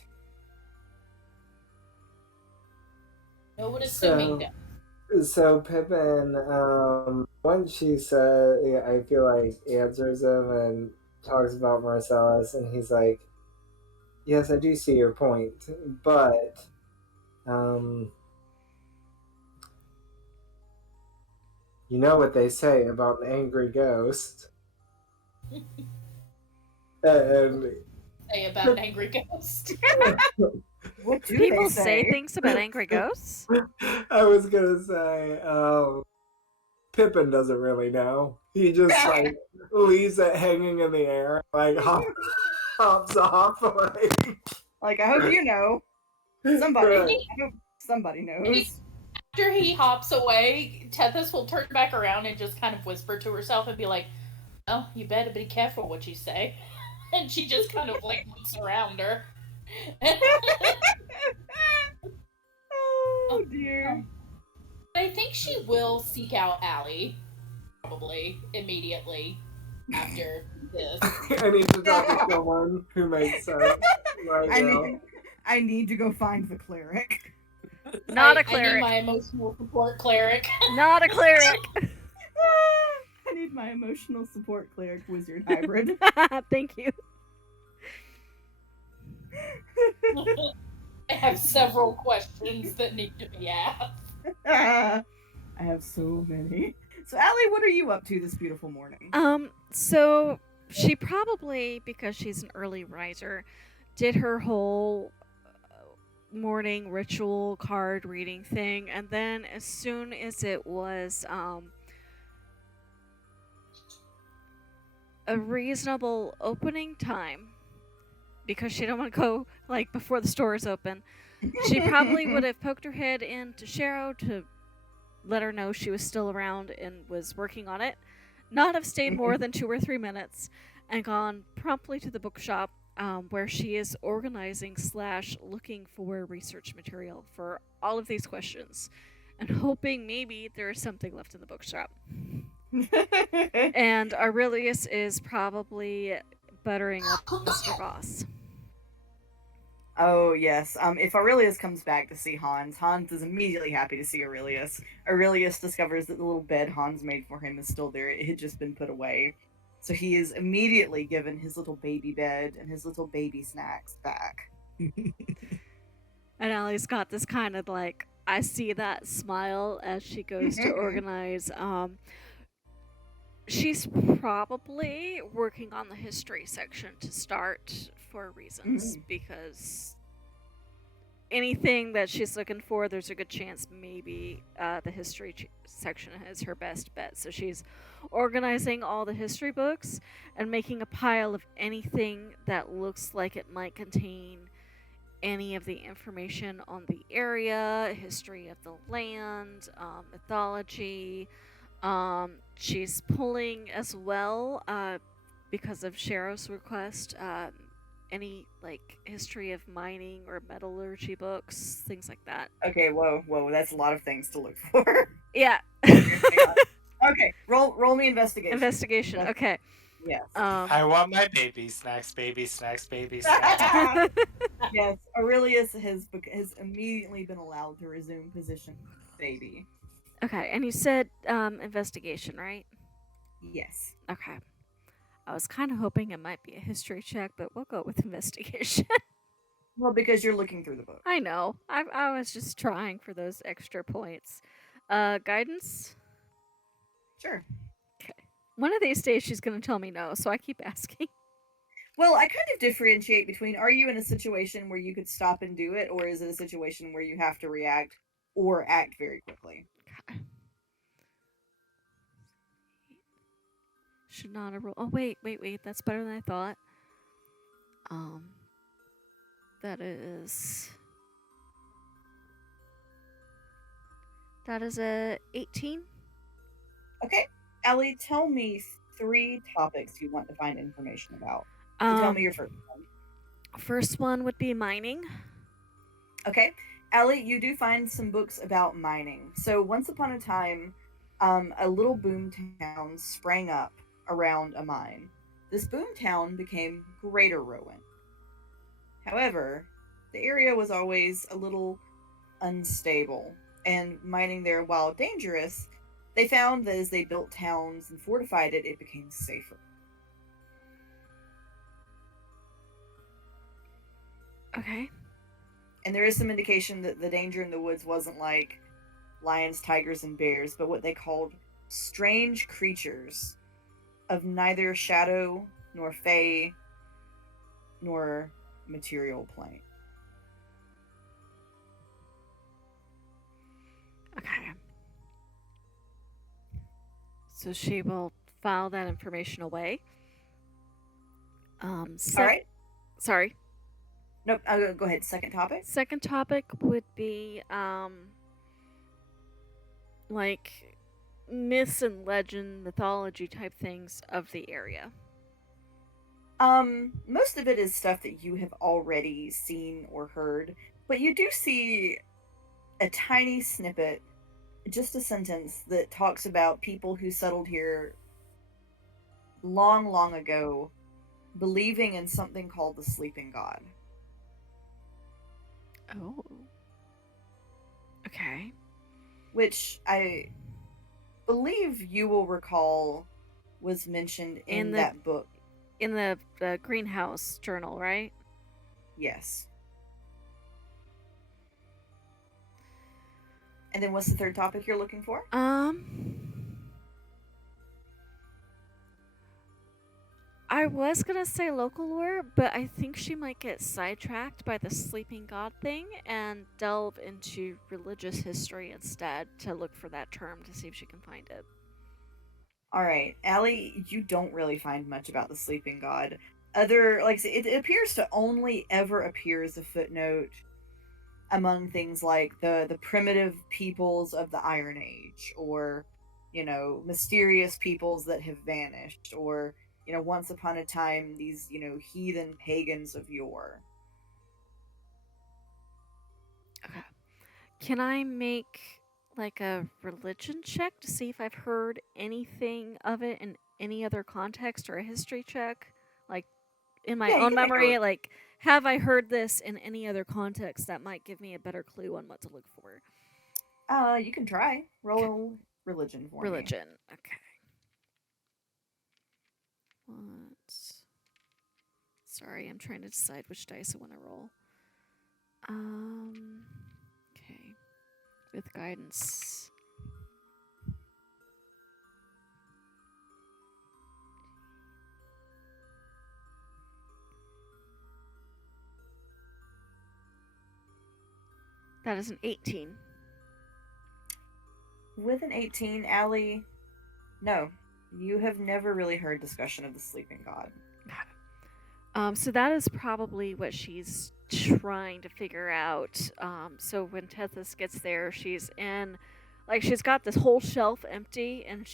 No one assuming that. So Pippin, once she said, I feel like answers him and talks about Marcellus, and he's like, yes, I do see your point, but You know what they say about an angry ghost. And Say about an angry ghost. What do People they say say? things about angry ghosts. I was gonna say, Pippin doesn't really know. He just like leaves it hanging in the air, like hops off. Like, I hope you know. Somebody. Right. I hope somebody knows. After he hops away, Tethys will turn back around and just kind of whisper to herself and be like, "Oh, you better be careful what you say." And she just kind of like looks around her. Oh dear. I think she will seek out Alli, probably immediately after this. I need to talk to someone who makes sense right now. I need to go find the cleric. Not I a cleric. need my emotional support cleric. Not a cleric. I need my emotional support cleric wizard hybrid. Thank you. I have several questions that need to be asked. I have so many. So, Allie, what are you up to this beautiful morning? So she probably, because she's an early riser, did her whole morning ritual card reading thing, and then as soon as it was a reasonable opening time, because she don't want to go like before the store is open, she probably would have poked her head into Shero to let her know she was still around and was working on it, not have stayed more than 2 or 3 minutes, and gone promptly to the bookshop where she is organizing / looking for research material for all of these questions, and hoping maybe there is something left in the bookshop. And Aurelius is probably buttering up Mr. Voss. Oh, yes. If Aurelius comes back to see Hans, Hans is immediately happy to see Aurelius. Aurelius discovers that the little bed Hans made for him is still there. It had just been put away. So he is immediately given his little baby bed and his little baby snacks back. And Allie's got this kind of like, I see that smile as she goes to organize. She's probably working on the history section to start for reasons, because anything that she's looking for, there's a good chance maybe the history section is her best bet. So she's organizing all the history books and making a pile of anything that looks like it might contain any of the information on the area, history of the land, mythology. She's pulling as well, because of Shero's request, any like history of mining or metallurgy books, things like that. Okay, whoa, that's a lot of things to look for. Yeah. Okay, roll me investigation. Investigation. Okay. Yes. I want my baby snacks, baby snacks, baby snacks. Yes, Aurelius has immediately been allowed to resume position baby. Okay, and you said investigation, right? Yes. Okay. I was kind of hoping it might be a history check, but we'll go with investigation. Well, because you're looking through the book. I know. I was just trying for those extra points. Guidance? Sure. Okay. One of these days she's going to tell me no, so I keep asking. Well, I kind of differentiate between, are you in a situation where you could stop and do it, or is it a situation where you have to react or act very quickly? Okay. Should not have rolled. Oh, wait. That's better than I thought. That is a 18. Okay. Allie, tell me 3 topics you want to find information about. So tell me your first one. First one would be mining. Okay. Allie, you do find some books about mining. So once upon a time, a little boom town sprang up around a mine. This boom town became Greater Rowan. However, the area was always a little unstable, and mining there, while dangerous, they found that as they built towns and fortified it, it became safer. Okay. And there is some indication that the danger in the woods wasn't like lions, tigers, and bears, but what they called strange creatures of neither shadow nor fey nor material plane. Okay. So she will file that information away. All right. Sorry. Nope. Go ahead. Second topic. Second topic would be like myths and legend, mythology type things of the area. Most of it is stuff that you have already seen or heard, but you do see a tiny snippet, just a sentence that talks about people who settled here long, long ago, believing in something called the sleeping god. Oh. Okay. Which I believe you will recall was mentioned in that book. In the greenhouse journal, right? Yes. And then what's the third topic you're looking for? I was gonna say local lore, but I think she might get sidetracked by the sleeping god thing and delve into religious history instead to look for that term to see if she can find it. Alright, Alli, you don't really find much about the sleeping god. It appears to only ever appear as a footnote among things like the primitive peoples of the Iron Age, or, mysterious peoples that have vanished, or, once upon a time, these, heathen pagans of yore. Okay. Can I make like a religion check to see if I've heard anything of it in any other context, or a history check? Like in my own memory, like, have I heard this in any other context that might give me a better clue on what to look for? You can try. Roll religion for me. Religion. Okay. Sorry, I'm trying to decide which dice I want to roll. Okay. With guidance. That is an 18. With an 18, Alli, no. You have never really heard discussion of the sleeping god. So that is probably what she's trying to figure out. So when Tethys gets there, she's got this whole shelf empty, and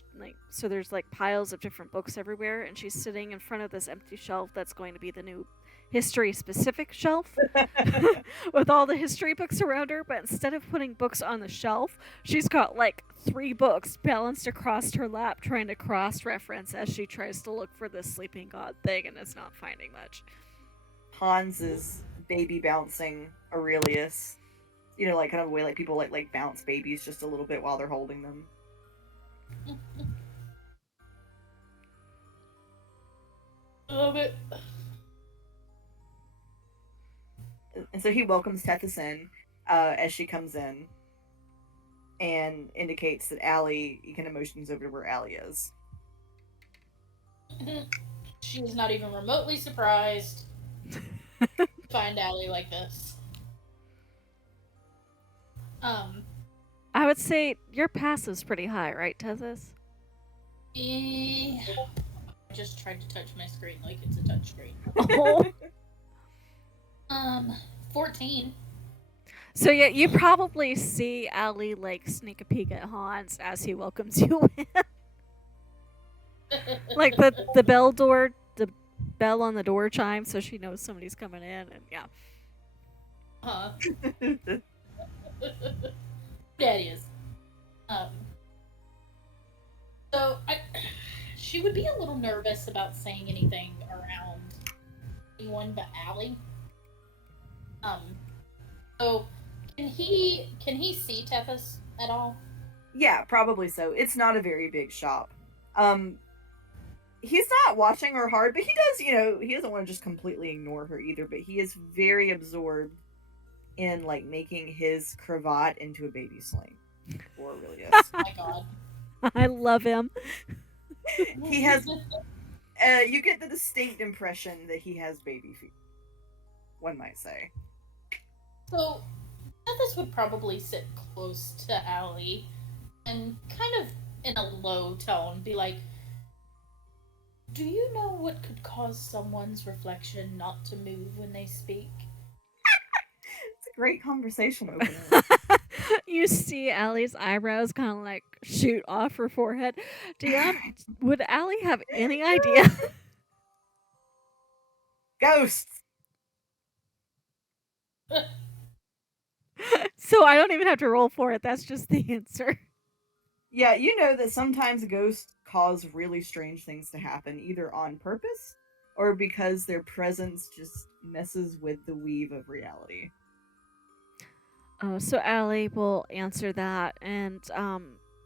so there's like piles of different books everywhere, and she's sitting in front of this empty shelf that's going to be the new history specific shelf with all the history books around her. But instead of putting books on the shelf, she's got like 3 books balanced across her lap, trying to cross-reference as she tries to look for this sleeping god thing, and is not finding much. Hans is baby bouncing Aurelius, like kind of a way like people like bounce babies just a little bit while they're holding them. Love it. And so he welcomes Tethys in as she comes in, and indicates that Alli, he kind of motions over to where Alli is. She's not even remotely surprised to find Alli like this. I would say your passive's pretty high, right, Tethys? I just tried to touch my screen like it's a touch screen. Oh. 14. So yeah, you probably see Alli like sneak a peek at Hans as he welcomes you in. Like the bell on the door chime, so she knows somebody's coming in, and yeah. Huh. That is. So she would be a little nervous about saying anything around anyone but Alli. So can he see Tethys at all? Yeah, probably so. It's not a very big shop. He's not watching her hard, but he does, he doesn't want to just completely ignore her either, but he is very absorbed in, like, making his cravat into a baby sling. Or really is. Oh my god. I love him. He has. You get the distinct impression that he has baby feet. One might say. So, Tethys would probably sit close to Alli and kind of in a low tone be like, do you know what could cause someone's reflection not to move when they speak? It's a great conversation opener. You see Allie's eyebrows kind of like shoot off her forehead. Would Allie have any idea? Ghosts! So I don't even have to roll for it. That's just the answer. Yeah, you know that sometimes ghosts cause really strange things to happen, either on purpose or because their presence just messes with the weave of reality. So Allie will answer that, and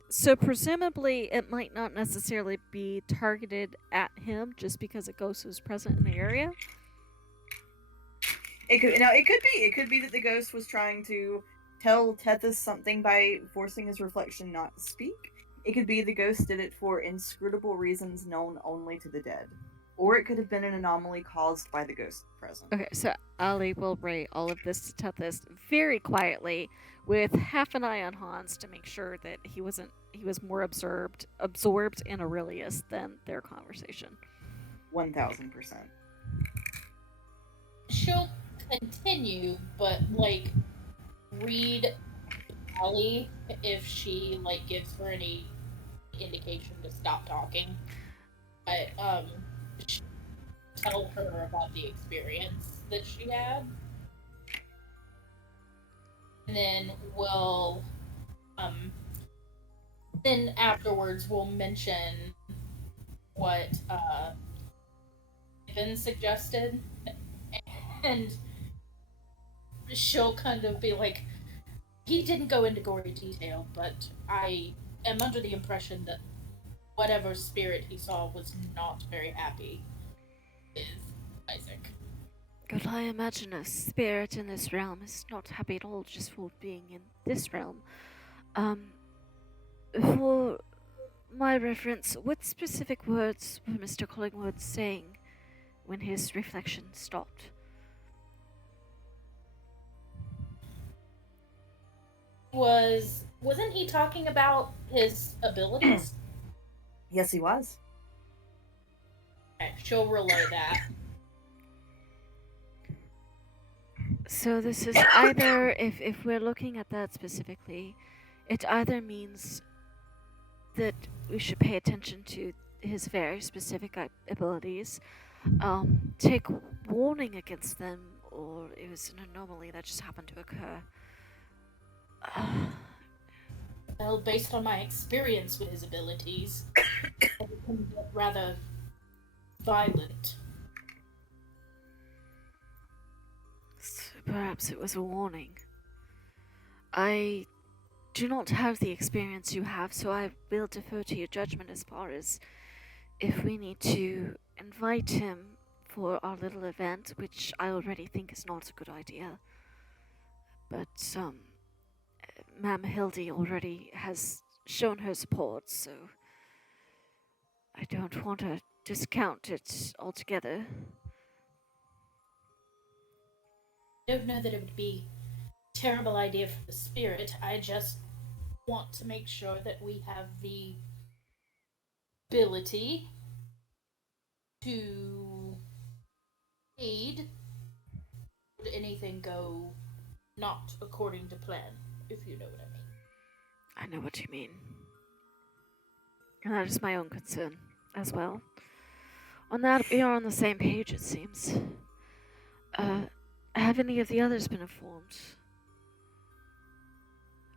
so presumably it might not necessarily be targeted at him just because a ghost was present in the area. It could be that the ghost was trying to tell Tethys something by forcing his reflection not to speak. It could be the ghost did it for inscrutable reasons known only to the dead. Or it could have been an anomaly caused by the ghost present. Okay, so Allie will relay all of this to Tethys very quietly, with half an eye on Hans to make sure that he was more absorbed in Aurelius than their conversation. 1000%. She'll continue, but like read Alli if she like gives her any indication to stop talking. But tell her about the experience that she had, and then then afterwards we'll mention what Ivan suggested, and she'll kind of be like, he didn't go into gory detail, but I am under the impression that whatever spirit he saw was not very happy with Isaac. Could I imagine a spirit in this realm is not happy at all just for being in this realm? For my reference, what specific words were Mr. Collingwood saying when his reflection stopped? Wasn't he talking about his abilities? Yes, he was. Okay, she'll relay that. So this is either, if we're looking at that specifically, it either means that we should pay attention to his very specific abilities, take warning against them, or it was an anomaly that just happened to occur. Well, based on my experience with his abilities, I can get rather violent. So perhaps it was a warning. I do not have the experience you have, so I will defer to your judgment as far as if we need to invite him for our little event, which I already think is not a good idea. But, Ma'am Hildy already has shown her support, so I don't want to discount it altogether. I don't know that it would be a terrible idea for the spirit. I just want to make sure that we have the ability to aid should anything go not according to plan, if you know what I mean. I know what you mean. And that is my own concern as well. On that, we are on the same page, it seems. Have any of the others been informed?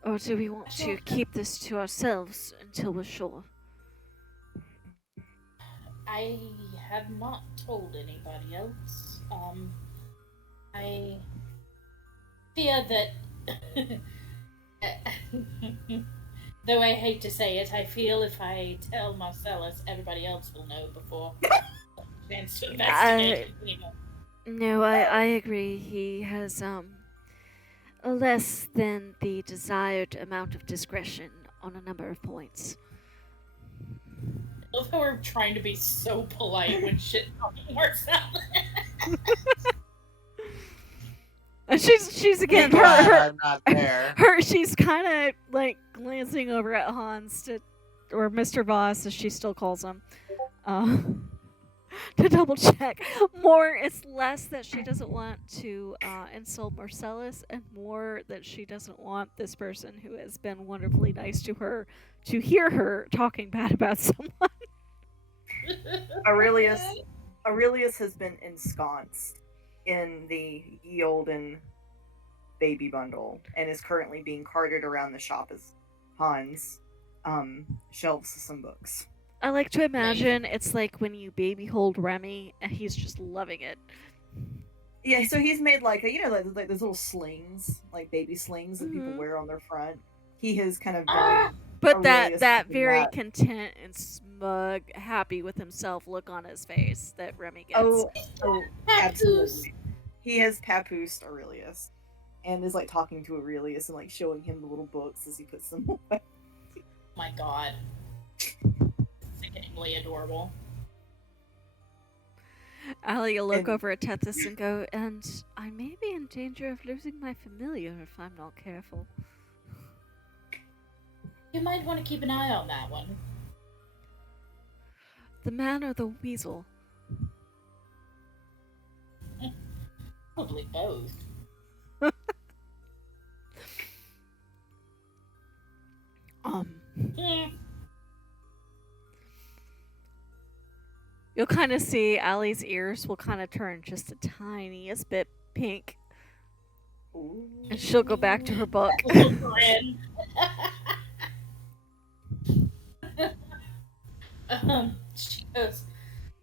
Or do we want to keep this to ourselves until we're sure? I have not told anybody else. I fear that though I hate to say it, I feel if I tell Marcellus, everybody else will know before chance to investigate. No, I agree. He has less than the desired amount of discretion on a number of points. love how we're trying to be so polite when shit fucking works out. And she's again Be glad her I'm not there. she's kind of like glancing over at Hans or Mr. Voss as she still calls him, to double check. It's less that she doesn't want to insult Marcellus, and more that she doesn't want this person who has been wonderfully nice to her to hear her talking bad about someone. Aurelius has been ensconced in the ye olden baby bundle and is currently being carted around the shop as Hans shelves some books. I like to imagine it's like when you baby hold Remy and he's just loving it. Yeah, so he's made like like those little slings, like baby slings that people Mhm. wear on their front. He has kind of very But Aurelius that doing very that. content and smug, happy with himself look on his face that Remy gets. Oh, Papoose. absolutely. He has papoosed Aurelius and is like talking to Aurelius and like showing him the little books as he puts them away. Oh my god. Sickeningly adorable. Alli will look And- over at Tethys and go, and I may be in danger of losing my familiar if I'm not careful. You might want to keep an eye on that one. The man or the weasel? Probably both. Hmm. You'll kind of see Allie's ears will kind of turn just a tiniest bit pink, Ooh. and she'll go back to her book. Little grin. She goes,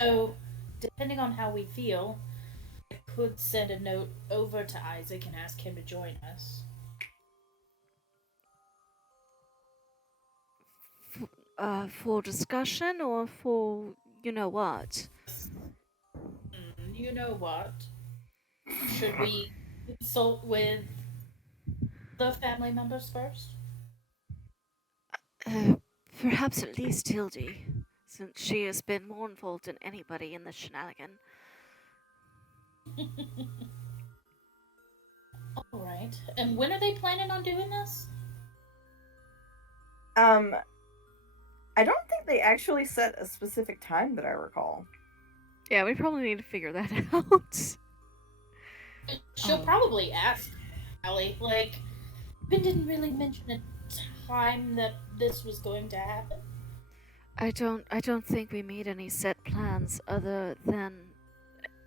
so, depending on how we feel, I could send a note over to Isaac and ask him to join us. For discussion or for you know what? You know what? Should we consult with the family members first? Perhaps at least Hildy, since she has been more involved than anybody in the shenanigan. Alright. And when are they planning on doing this? I don't think they actually set a specific time that I recall. Yeah, we probably need to figure that out. She'll probably ask Alli, like, we didn't really mention a time that this was going to happen. I don't think we made any set plans other than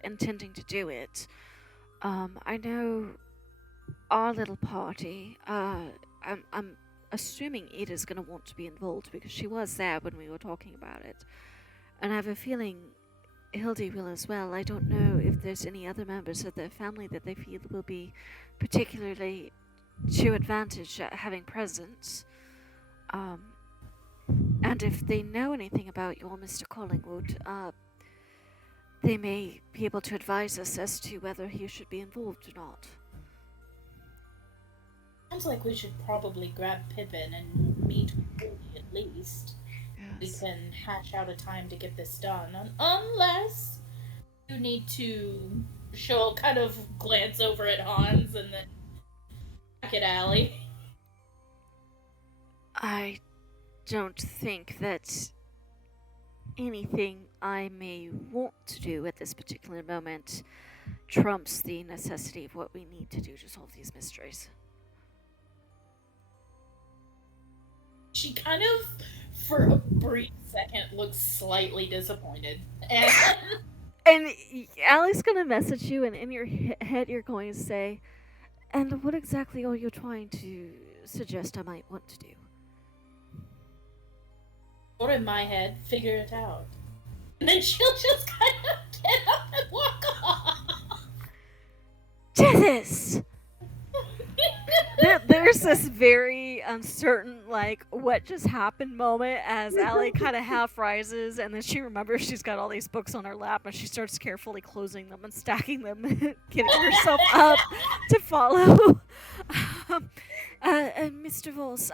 intending to do it. I know our little party, I'm assuming Ida's gonna want to be involved because she was there when we were talking about it. And I have a feeling Hildy will as well. I don't know if there's any other members of their family that they feel will be particularly to advantage at having presence. And if they know anything about your Mr. Collingwood, they may be able to advise us as to whether he should be involved or not. Sounds like we should probably grab Pippin and meet with Hildy at least. We can hash out a time to get this done, unless you need to. She'll kind of glance over at Hans and then back at Alli. I don't think that anything I may want to do at this particular moment trumps the necessity of what we need to do to solve these mysteries. She kind of, for a brief second, looks slightly disappointed. And And Allie's gonna message you, and in your head you're going to say, and what exactly are you trying to suggest I might want to do? or in my head, figure it out. And then she'll just kind of get up and walk off. Tethys! There's this very uncertain, like, what just happened moment as Alli kind of half rises, and then she remembers she's got all these books on her lap, and she starts carefully closing them and stacking them, getting herself up to follow. Mr. Voss,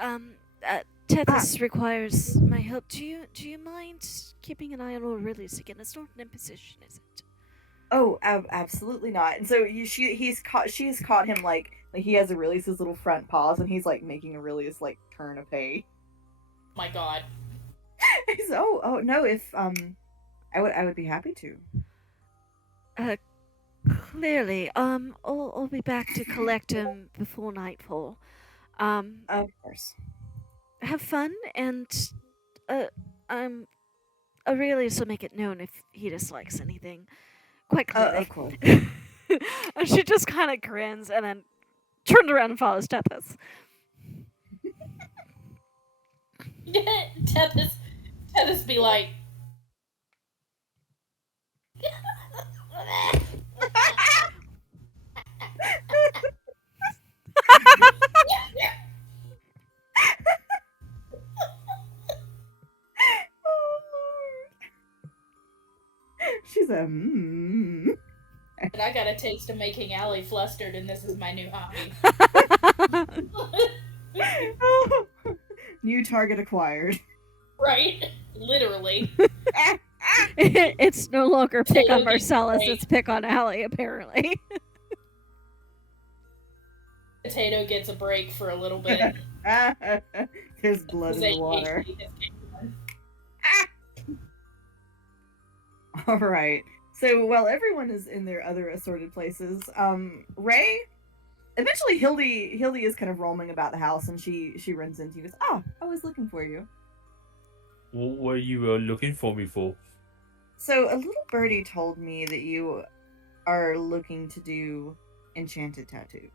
Tethys requires my help. Do you mind keeping an eye on Aurelius again? It's not an imposition, is it? Oh, absolutely not. And so she's caught him like he has Aurelius's little front paws, and he's like making Aurelius like turn a pay. My God. He's oh no, if I would be happy to. Clearly. I'll be back to collect him before nightfall. Of course. Have fun, and Aurelius will make it known if he dislikes anything. Quite clearly. Of course. And she just kind of grins and then turned around and follows Tethys. Tethys be like. Oh Lord. She's a But I got a taste of making Alli flustered, and this is my new hobby. New target acquired. Right? Literally. It's no longer pick on Totally Marcellus, great. it's pick on Alli, apparently. Potato gets a break for a little bit. There's blood in the water. All right. So while everyone is in their other assorted places, Ray, eventually Hildy is kind of roaming about the house, and she runs into you. Goes, "Oh, I was looking for you." What were you looking for me for? So a little birdie told me that you are looking to do enchanted tattoo.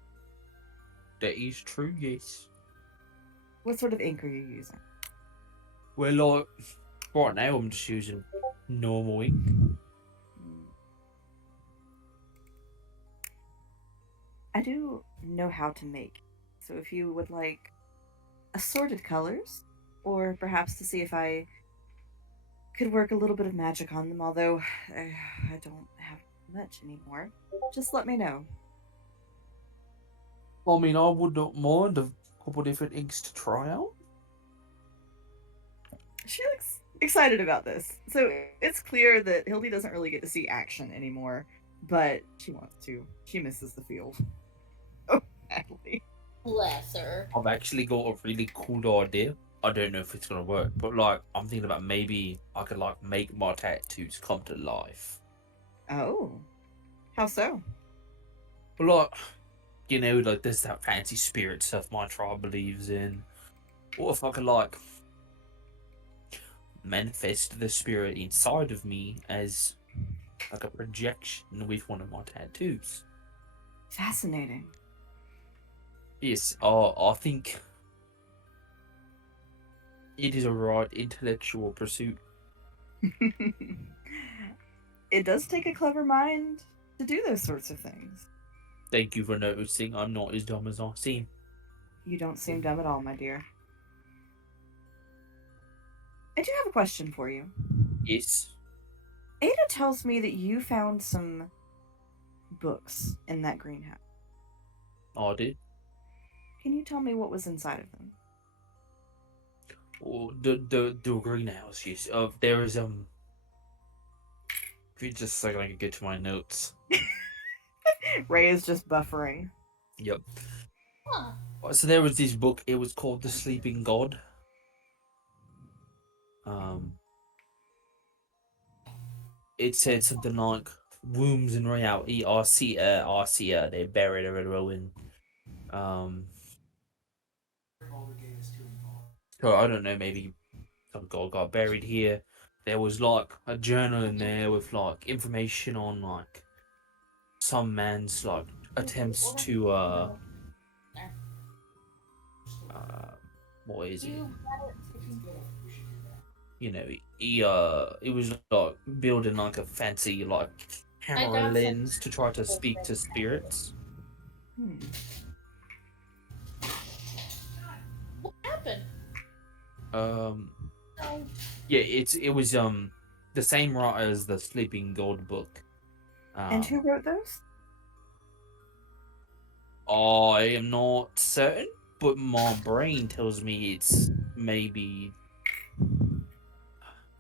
That is true, yes. What sort of ink are you using? Well, like, right now I'm just using normal ink. I do know how to make. So if you would like assorted colors, or perhaps to see if I could work a little bit of magic on them, although I don't have much anymore, just let me know. I mean, I would not mind a couple different inks to try out. She looks excited about this. So it's clear that Hildy doesn't really get to see action anymore, but she wants to. She misses the field. Oh, badly. Bless her. I've actually got a really cool idea. I don't know if it's gonna work, but like, I'm thinking about maybe I could like make my tattoos come to life. Oh. How so? But like, you know, like there's that fancy spirit stuff my tribe believes in. What if I could like manifest the spirit inside of me as like a projection with one of my tattoos? Fascinating. Yes, I think it is a right intellectual pursuit. It does take a clever mind to do those sorts of things. Thank you for noticing. I'm not as dumb as I seem. You don't seem dumb at all, my dear. I do have a question for you. Yes. Ada tells me that you found some books in that greenhouse. I did. Can you tell me what was inside of them? Oh, the greenhouse. Yes. There is If you just a second, I can get to my notes. Ray is just buffering. Yep. Huh. So there was this book. It was called The Sleeping God. It said something like wombs in reality are seer. They buried her in a ruin. So I don't know. Maybe some god got buried here. There was like a journal in there with like information on like some man's like attempts to what is it? You know, it was like building like a fancy like camera lens to try to speak to spirits. What happened? Yeah, it was the same writer as the Sleeping God book. And who wrote those? I am not certain, but my brain tells me it's maybe.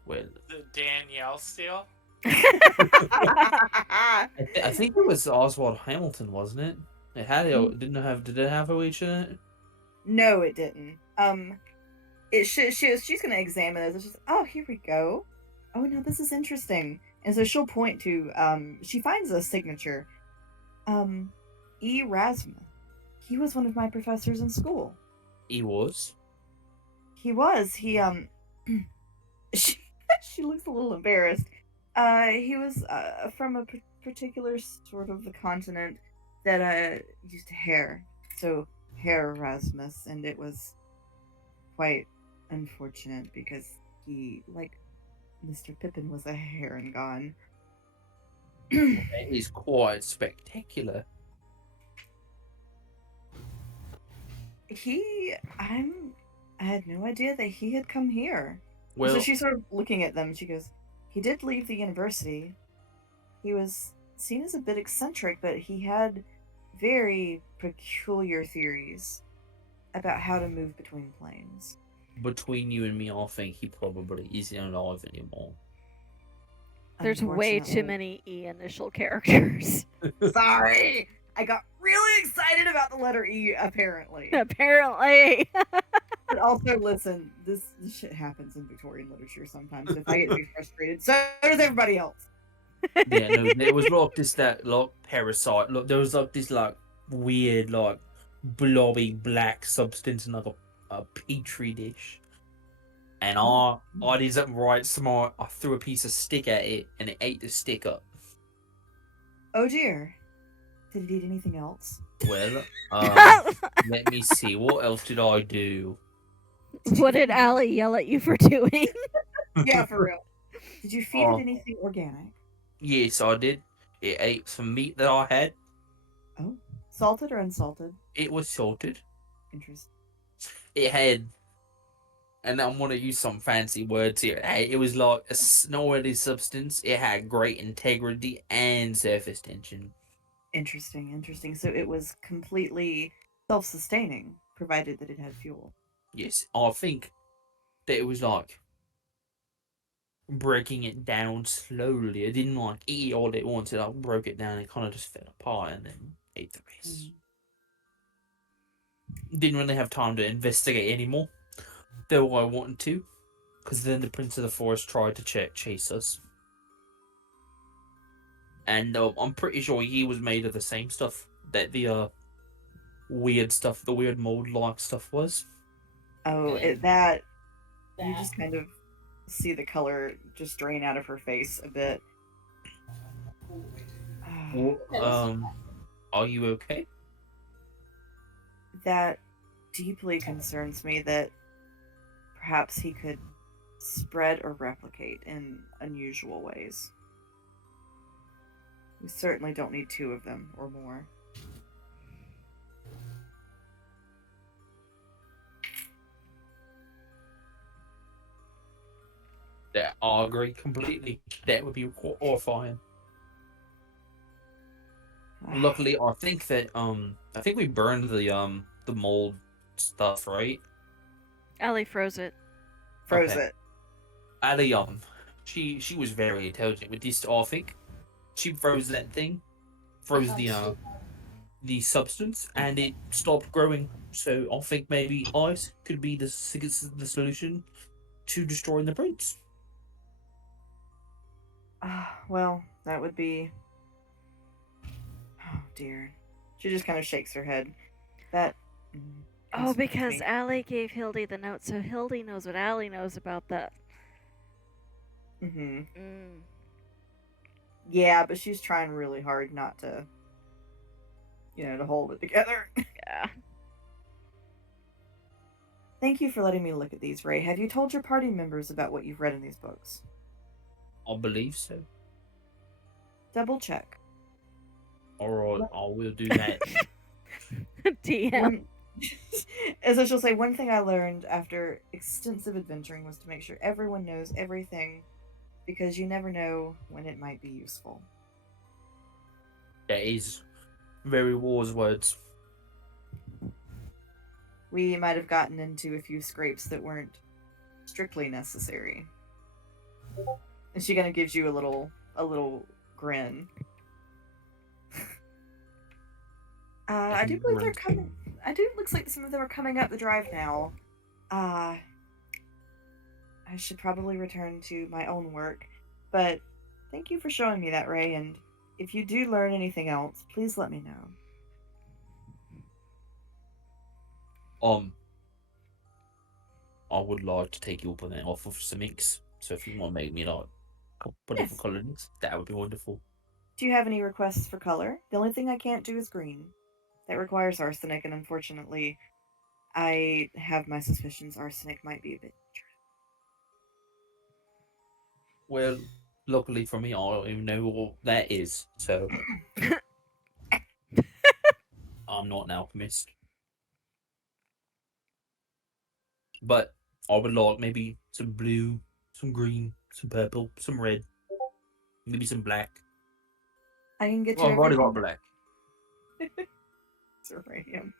Well, The Danielle steal? I think it was Oswald Hamilton, wasn't it? It had Mm. did it have OH in it? No, it didn't. She's gonna examine this. It's just, oh, here we go. Oh no, this is interesting. And so she'll point to she finds a signature. Erasmus. He was one of my professors in school. He was. He was. She, she looks a little embarrassed. He was from a particular sort of the continent that used hair. So hair Erasmus, and it was quite unfortunate because he, like Mr. Pippin, was a hair and gone. It is quite spectacular. I had no idea that he had come here. Well, So she's sort of looking at them. She goes, he did leave the university. He was seen as a bit eccentric, but he had very peculiar theories about how to move between planes. between you and me, I think he probably isn't alive anymore. There's way too Unfortunately. many E initial characters. Sorry! I got really excited about the letter E, apparently. Apparently. But also, listen, this shit happens in Victorian literature sometimes. If I get to be frustrated, so does everybody else. Yeah, no, there was like that parasite. Look, there was like this weird blobby black substance in like a petri dish. And I did something right smart. I threw a piece of stick at it, and it ate the stick up. Oh dear. Did it eat anything else? Well, let me see. What else did I do? What did Alli yell at you for doing? Yeah, for real. Did you feed Oh. it anything organic? Yes, I did. It ate some meat that I had. Oh. Salted or unsalted? It was salted. Interesting. It had, and I'm going to use some fancy words here. It was like a snorty substance. It had great integrity and surface tension. Interesting. So it was completely self-sustaining, provided that it had fuel. Yes, I think that it was like breaking it down slowly. It didn't like eat all at once. It broke it down. It kind of just fell apart and then ate the rest. Didn't really have time to investigate anymore, though I wanted to, because then the Prince of the Forest tried to chase us. And I'm pretty sure he was made of the same stuff that the weird stuff, the weird mold-like stuff was. Oh, that you just kind of see the color just drain out of her face a bit. Are you okay? That deeply concerns me that perhaps he could spread or replicate in unusual ways. We certainly don't need 2 of them or more. Yeah, I agree completely. That would be horrifying. Luckily, I think we burned the mold stuff, right? Alli froze it. Froze Okay. it. Alli, she was very intelligent with this. I think she froze that thing, froze the substance, and it stopped growing. So I think maybe ice could be the solution to destroying the prince. Well, that would be... Oh, dear. She just kind of shakes her head. That... Oh, concerns because me. Alli gave Hildy the note, so Hildy knows what Alli knows about that. Mm-hmm. Mm. Yeah, but she's trying really hard not to, to hold it together. Yeah. Thank you for letting me look at these, Ray. Have you told your party members about what you've read in these books? I believe so. Double check. Alright, I will do that. DM. As I shall say, one thing I learned after extensive adventuring was to make sure everyone knows everything, because you never know when it might be useful. That is very wise words. we might have gotten into a few scrapes that weren't strictly necessary. And she kind of gives you a little grin. I do believe they're coming. Looks like some of them are coming up the drive now. I should probably return to my own work, but thank you for showing me that, Ray, and if you do learn anything else, please let me know. I would like to take your permit off of some inks. So if you want to make me like a couple Yes. different colors, that would be wonderful. Do you have any requests for color? The only thing I can't do is green. That requires arsenic, and unfortunately, I have my suspicions arsenic might be a bit. Well, luckily for me, I don't even know what that is, so I'm not an alchemist. But I would like maybe some blue, some green, some purple, some red, maybe some black. I can get Well, you I've already everything. got black. Radium.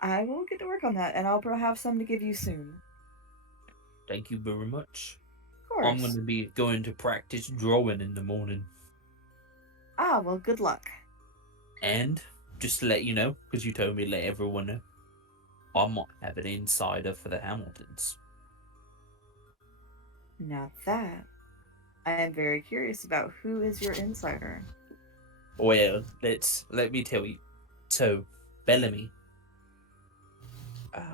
I will get to work on that, and I'll probably have some to give you soon. Thank you very much. Of course. I'm going to be going to practice drawing in the morning. Ah, well, good luck. And just to let you know, because you told me to let everyone know, I might have an insider for the Hamiltons. Now that, I am very curious about who is your insider. Well, let me tell you. So, Bellamy, I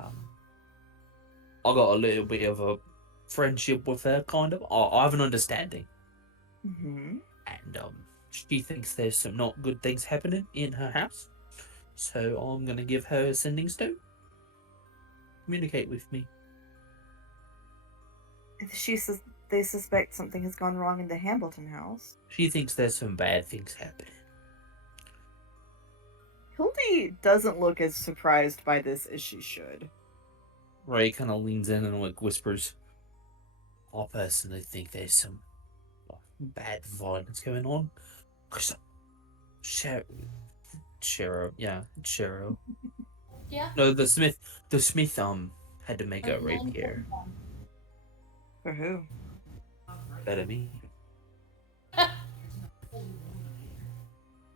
got a little bit of a friendship with her, kind of. I have an understanding, Mm-hmm. and she thinks there's some not good things happening in her house. So I'm gonna give her a sending stone. Communicate with me. She says they suspect something has gone wrong in the Hambleton house. She thinks there's some bad things happening. Hildy doesn't look as surprised by this as she should. Ray kind of leans in and like whispers, "I personally think there's some bad violence going on." Cheryl, Cheryl. Yeah. No, the Smith had to make a rapier. For who? Better me.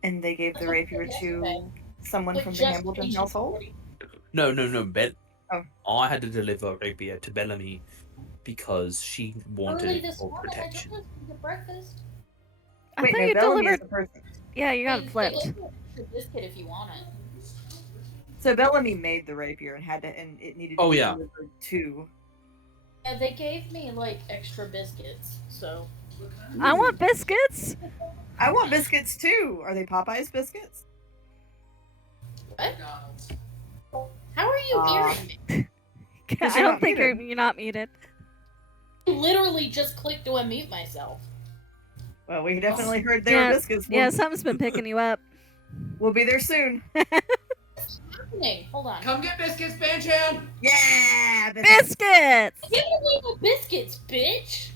And they gave the rapier to someone But from the just Hambleton Asian household? party. No. Oh. I had to deliver a rapier to Bellamy because she wanted Early it this for morning, I protection. took her to breakfast. I Wait, thought no, you Bellamy is delivered. the person. Yeah, you got They it flipped. gave me an extra biscuit if you want it. So Bellamy made the rapier and it needed to Oh, be yeah. delivered to. Yeah, they gave me like extra biscuits, so. I want biscuits. I want biscuits too. Are they Popeye's biscuits? What? How are you hearing me? Because I you're don't not think muted. you're not muted. I literally just clicked to unmute myself. Well, we definitely heard there were biscuits. Yeah, something's been picking you up. We'll be there soon. What's happening? Hold on. Come get biscuits, Banchan! Yeah! Biscuits! Give me the biscuits, bitch!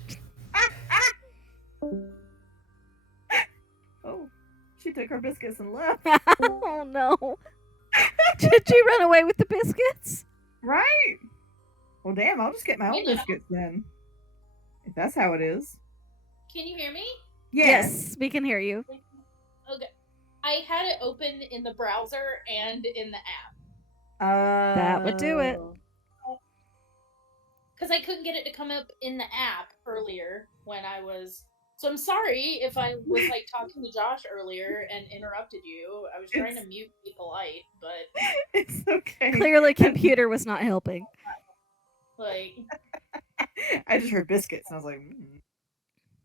Oh, she took her biscuits and left. Oh no. Did you run away with the biscuits? Right? Well, damn, I'll just get my own You know. biscuits then. If that's how it is. Can you hear me? Yes, we can hear you. Okay. I had it open in the browser and in the app. That would do it. Because I couldn't get it to come up in the app earlier when I was. So I'm sorry if I was like talking to Josh earlier and interrupted you. I was trying to mute, be polite, but It's okay. Clearly, computer was not helping. like, I just heard biscuits and I was like,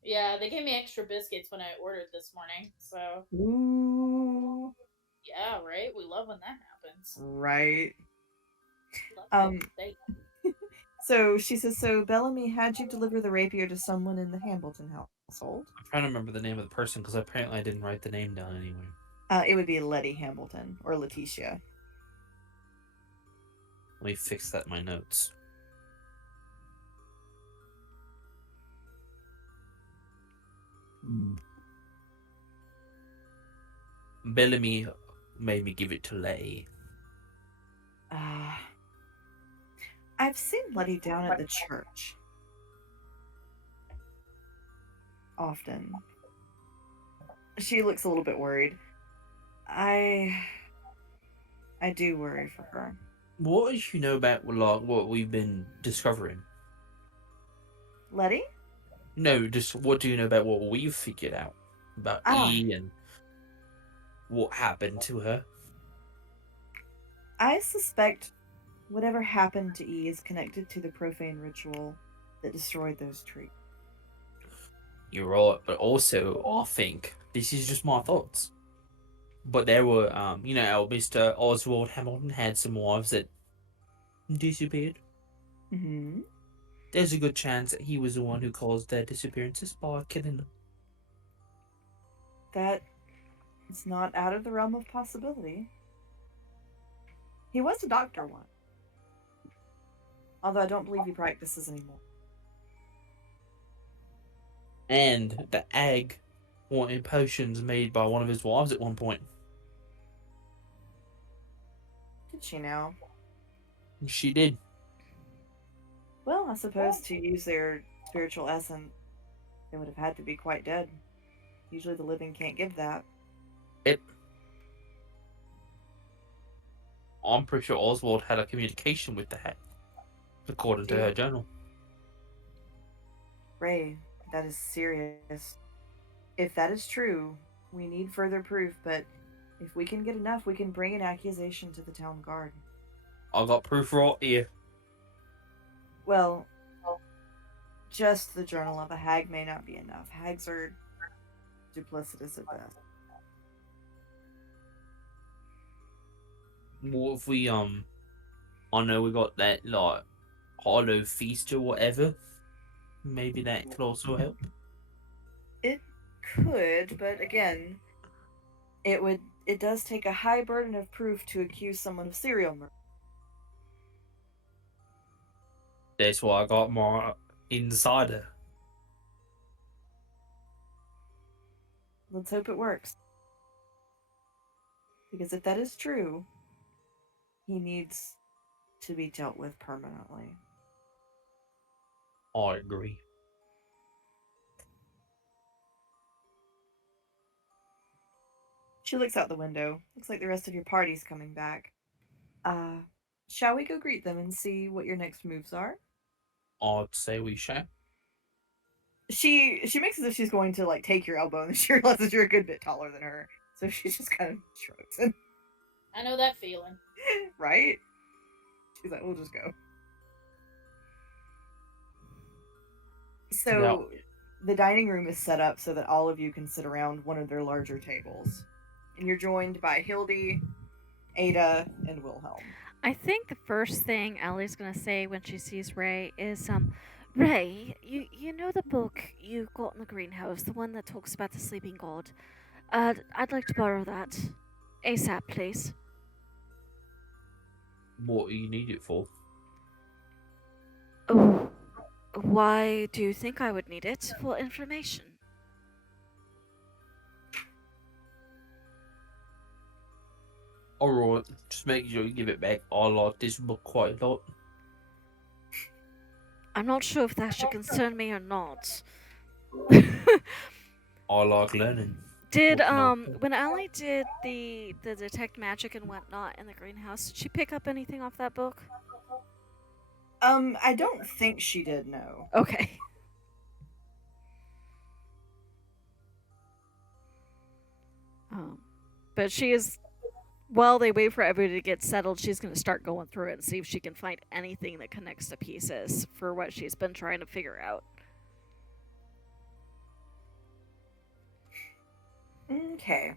yeah, they gave me extra biscuits when I ordered this morning. So ooh. yeah, right. We love when that happens. Right. Love it. So she says, so Bellamy had you deliver the rapier to someone in the Hambleton household? I'm trying to remember the name of the person because apparently I didn't write the name down anywhere. It would be Letty Hambleton or Letitia. Let me fix that in my notes. Bellamy made me give it to Letty. I've seen Letty down at the church. Often. She looks a little bit worried. I do worry for her. What do you know about like what we've been discovering? Letty? No, just what do you know about what we've figured out about Ah. E and what happened to her? I suspect whatever happened to E is connected to the profane ritual that destroyed those trees. You're right, but also I think this is just my thoughts. But there were, you know, our Mr. Oswald Hamilton had some wives that disappeared. Mm-hmm. There's a good chance that he was the one who caused their disappearances by killing them. That is not out of the realm of possibility. He was a doctor once. Although I don't believe he practices anymore. And the egg wanted potions made by one of his wives at one point. Did she now? She did. Well, I suppose to use their spiritual essence, they would have had to be quite dead. Usually the living can't give that. I'm pretty sure Oswald had a communication with the head, according to her journal. Ray, that is serious. If that is true, we need further proof, but if we can get enough, we can bring an accusation to the town guard. I got proof right here. Well, just the journal of a hag may not be enough. Hags are duplicitous at best. What if we, I know we got that, like, hollow feast or whatever. Maybe that could also help. It could, but again, it does take a high burden of proof to accuse someone of serial murder. That's why I got my insider. Let's hope it works. Because if that is true, he needs to be dealt with permanently. I agree. She looks out the window. Looks like the rest of your party's coming back. Shall we go greet them and see what your next moves are? I'd say we shall. She makes as if she's going to like take your elbow, and she realizes you're a good bit taller than her, so she just kind of shrugs. And I know that feeling. right? She's like, "We'll just go." So No. the dining room is set up so that all of you can sit around one of their larger tables, and you're joined by Hildy, Ada, and Wilhelm. I think the first thing Allie's gonna say when she sees Ray is, Ray, you know the book you got in the greenhouse, the one that talks about the sleeping god? I'd like to borrow that. ASAP, please. What do you need it for? Oh, why do you think I would need it? For information. Alright, just make sure you give it back. I like this book quite a lot. I'm not sure if that should concern me or not. I like learning. Did What's not? when Alli did the detect magic and whatnot in the greenhouse, did she pick up anything off that book? I don't think she did, no. Okay. But she is, while they wait for everybody to get settled, she's going to start going through it and see if she can find anything that connects the pieces for what she's been trying to figure out. Okay.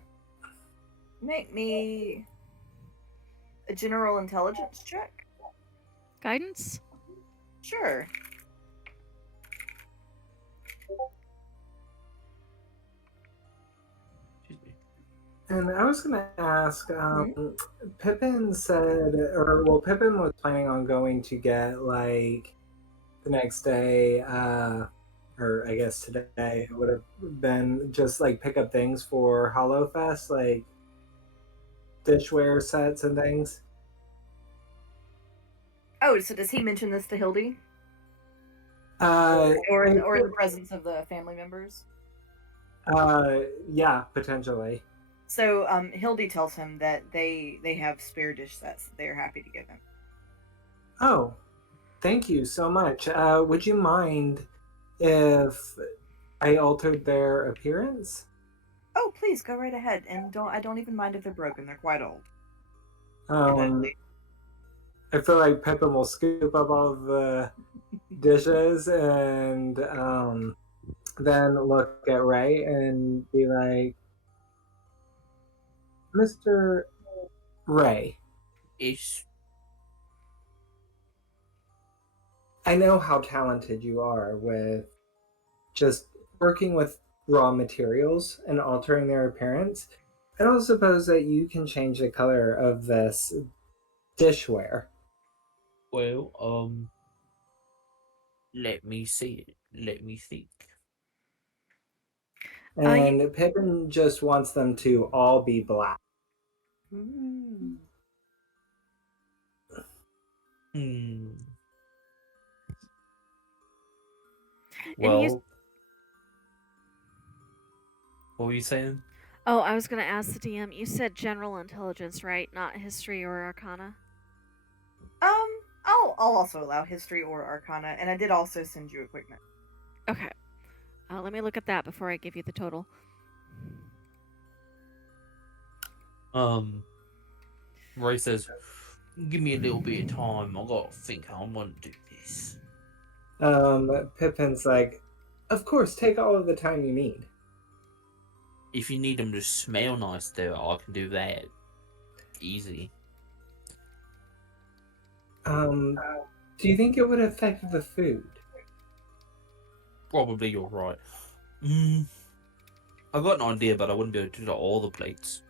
Make me a general intelligence check. Guidance? Sure. Excuse me. And I was going to ask, Pippin said, Pippin was planning on going to get, like, the next day, or I guess today would have been just, like, pick up things for Hollowfest, like, dishware sets and things. Oh, so does he mention this to Hildy? Uh, Or in the presence of the family members? yeah, potentially. So Hildy tells him that they have spare dish sets that they're happy to give him. Oh, thank you so much. Would you mind if I altered their appearance? Oh, please go right ahead, and I don't even mind if they're broken. They're quite old. Um, I feel like Pippin will scoop up all of the dishes and then look at Ray and be like, Mr. Ray, Ish. I know how talented you are with just working with raw materials and altering their appearance. I don't suppose that you can change the color of this dishware. Well, let me see it. Let me think. And Pippin just wants them to all be black. Ooh. Hmm. And Well, what were you saying? oh, I was going to ask the DM. You said general intelligence, right? Not history or arcana? I'll also allow history or arcana, and I did also send you a quick note. Okay. Let me look at that before I give you the total. Ray says, "Give me a little bit of time. I gotta think how I'm gonna do this." Pippin's like, of course, take all of the time you need. If you need them to smell nice, though, I can do that. Easy. Do you think it would affect the food? Probably you're right. Hmm. I got an idea, but I wouldn't be able to do all the plates.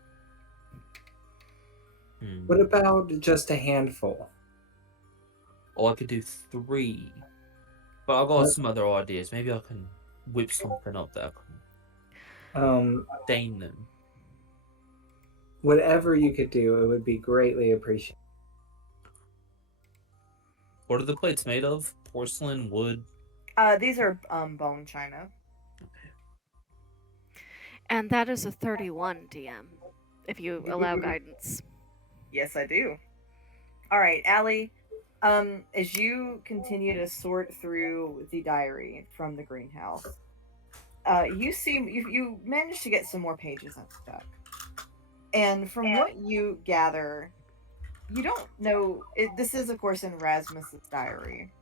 What about just a handful? Or I could do 3. But I got What? some other ideas. Maybe I can whip something up that I can Um, stain them. whatever you could do, it would be greatly appreciated. What are the plates made of? Porcelain, wood? These are bone china. And that is a 31 DM, if you allow guidance. Yes, I do. All right, Alli. As you continue to sort through the diary from the greenhouse, you managed to get some more pages unstuck. And from what you gather, you don't know. This is, of course, in Rasmus's diary,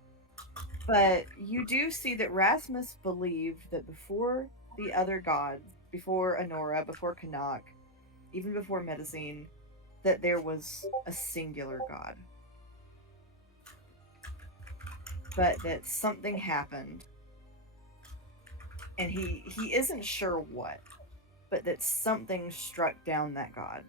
but you do see that Rasmus believed that before the other gods, before Honora, before Canuck, even before Medicine, that there was a singular god. But that something happened, and he isn't sure what, but that something struck down that god.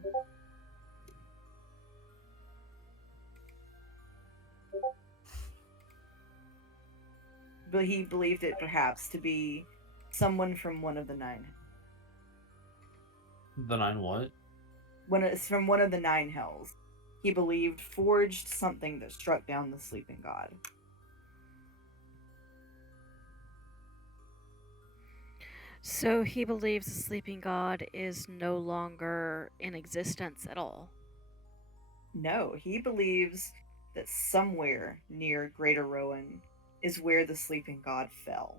But he believed it perhaps to be someone from one of the 9. The 9 what? When it's from one of the 9 hells. He believed forged something that struck down the sleeping god. So he believes the sleeping god is no longer in existence at all. No, he believes that somewhere near Greater Rowan is where the sleeping god fell.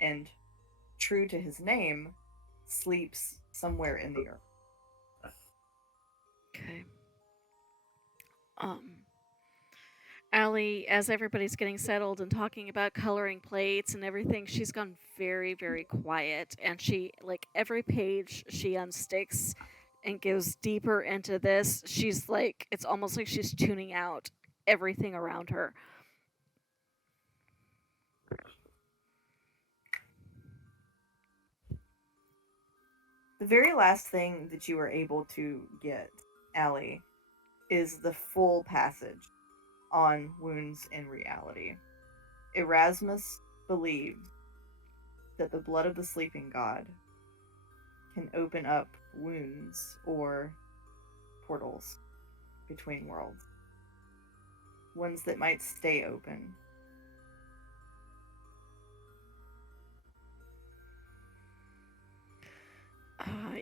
And, true to his name, sleeps somewhere in the earth. Okay. Alli, as everybody's getting settled and talking about coloring plates and everything, she's gone very, very quiet. And she, like, every page she unsticks and goes deeper into this, she's like, it's almost like she's tuning out everything around her. The very last thing that you are able to get, Alli, is the full passage on wounds in reality. Erasmus believed that the blood of the sleeping god can open up wounds or portals between worlds. ones that might stay open.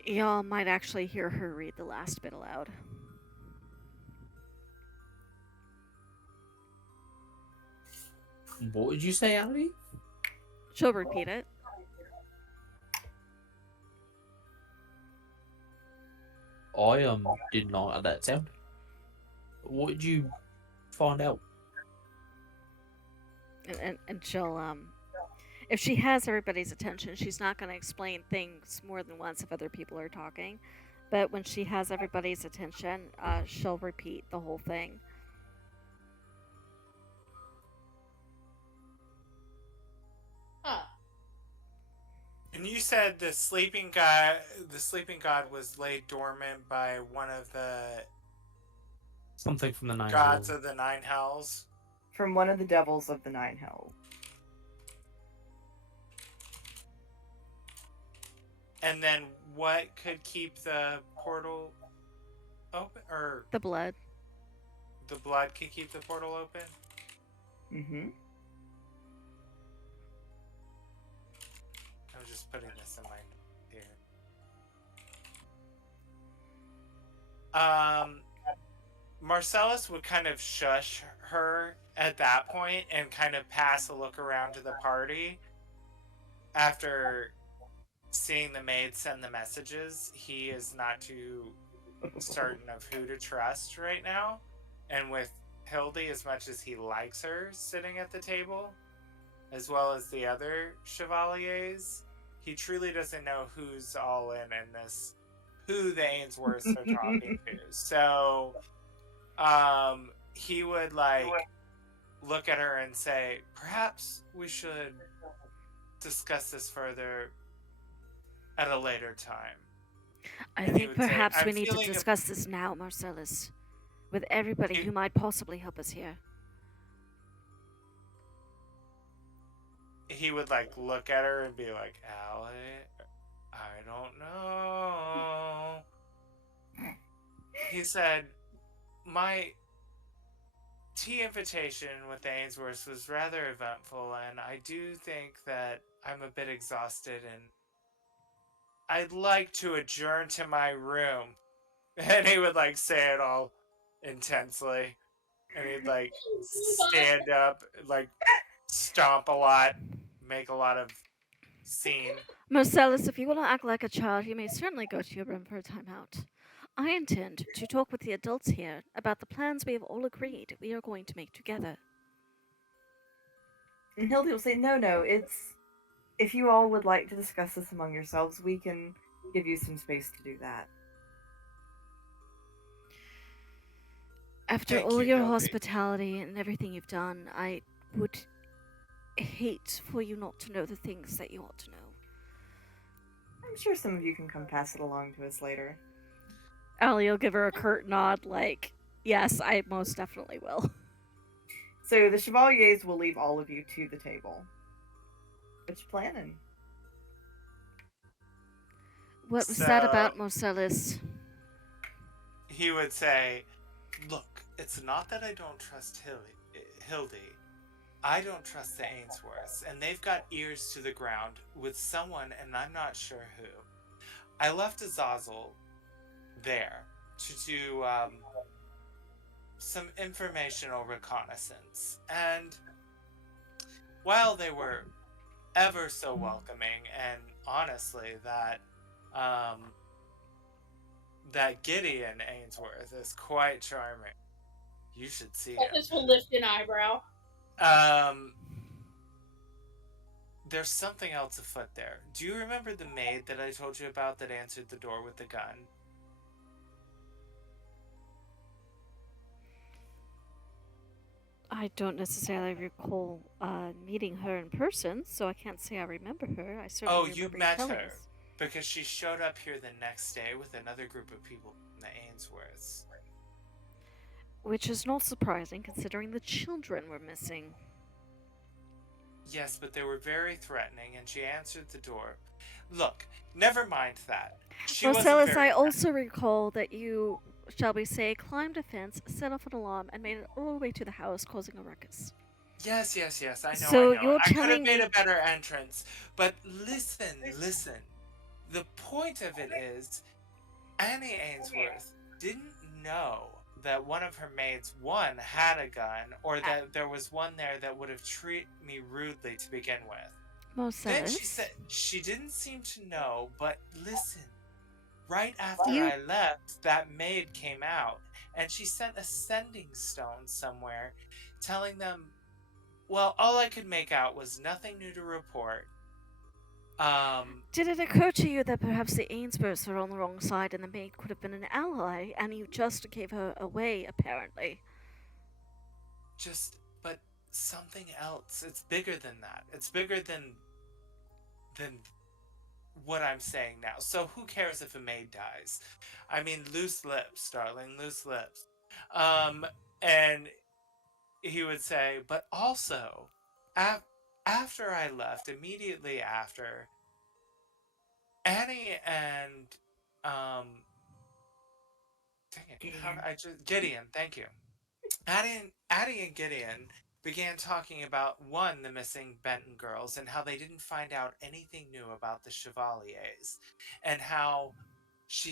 Y'all might actually hear her read the last bit aloud. What would you say, Alli? She'll repeat it. I did not like that sound. What did you find out? And she'll if she has everybody's attention, she's not going to explain things more than once if other people are talking. But when she has everybody's attention, she'll repeat the whole thing. Huh. And you said the sleeping god was laid dormant by one of the Something from the nine gods Hells. of the nine hells. From one of the devils of the nine hells. And then what could keep the portal open? Or The blood. the blood could keep the portal open? Mm-hmm. I'm just putting this in my note here. Marcellus would kind of shush her at that point and kind of pass a look around to the party. After seeing the maid send the messages, he is not too certain of who to trust right now. And with Hildy, as much as he likes her sitting at the table, as well as the other chevaliers, he truly doesn't know who's all in this, who the Ainsworths are talking to. So he would look at her and say, perhaps we should discuss this further at a later time. I And he think would say, perhaps we "I'm need to feeling a-" discuss this now, Marcellus, with everybody who might possibly help us here. He would look at her and be like, Alli, I don't know. He said, my tea invitation with the Ainsworths was rather eventful, and I do think that I'm a bit exhausted, and I'd like to adjourn to my room. And he would say it all intensely. And he'd stand up, stomp a lot, make a lot of scene. Marcellus, if you want to act like a child, you may certainly go to your room for a timeout. I intend to talk with the adults here about the plans we have all agreed we are going to make together. And Hildy will say, no, it's... If you all would like to discuss this among yourselves, we can give you some space to do that. After Thank all you, your Hildy. hospitality and everything you've done, I would hate for you not to know the things that you ought to know. I'm sure some of you can come pass it along to us later. Alli will give her a curt nod, like, yes, I most definitely will. So the Chevaliers will leave all of you to the table. What you planning? What was that So- about, Marcellus? He would say, look, it's not that I don't trust Hildy. I don't trust the Ainsworths, and they've got ears to the ground with someone, and I'm not sure who. I left Azazel there to do some informational reconnaissance, and while they were ever so welcoming, and honestly, that Gideon Ainsworth is quite charming. You should see him. Tethys will lift an eyebrow. There's something else afoot there. Do you remember the maid that I told you about that answered the door with the gun? I don't necessarily recall meeting her in person, so I can't say I remember her. I certainly remember you met telling her. us. Because she showed up here the next day with another group of people from the Ainsworths. Which is not surprising, considering the children were missing. Yes, but they were very threatening, and she answered the door. Look, never mind that. She wasn't Marcellus, very I also recall that you shall we say, climbed a fence, set off an alarm, and made it all the way to the house, causing a ruckus. Yes, yes, yes. I know, So I know. you're I could have telling made me... a better entrance, but listen. The point of it is, Annie Ainsworth didn't know that one of her maids, one, had a gun, or that there was one there that would have treated me rudely to begin with. Then she Marcellus? said she didn't seem to know, but listen. Right after You... I left, that maid came out, and she sent a sending stone somewhere, telling them, well, all I could make out was nothing new to report. Did it occur to you that perhaps the Ainsworths were on the wrong side and the maid could have been an ally, and you just gave her away, apparently? But something else. It's bigger than that. It's bigger than what I'm saying now. So who cares if a maid dies? I mean, loose lips, darling, loose lips. And he would say, but also, after I left, immediately after, Annie and dang it, Gideon, thank you. Addie and Gideon began talking about, one, the missing Benton girls and how they didn't find out anything new about the Chevaliers, and how she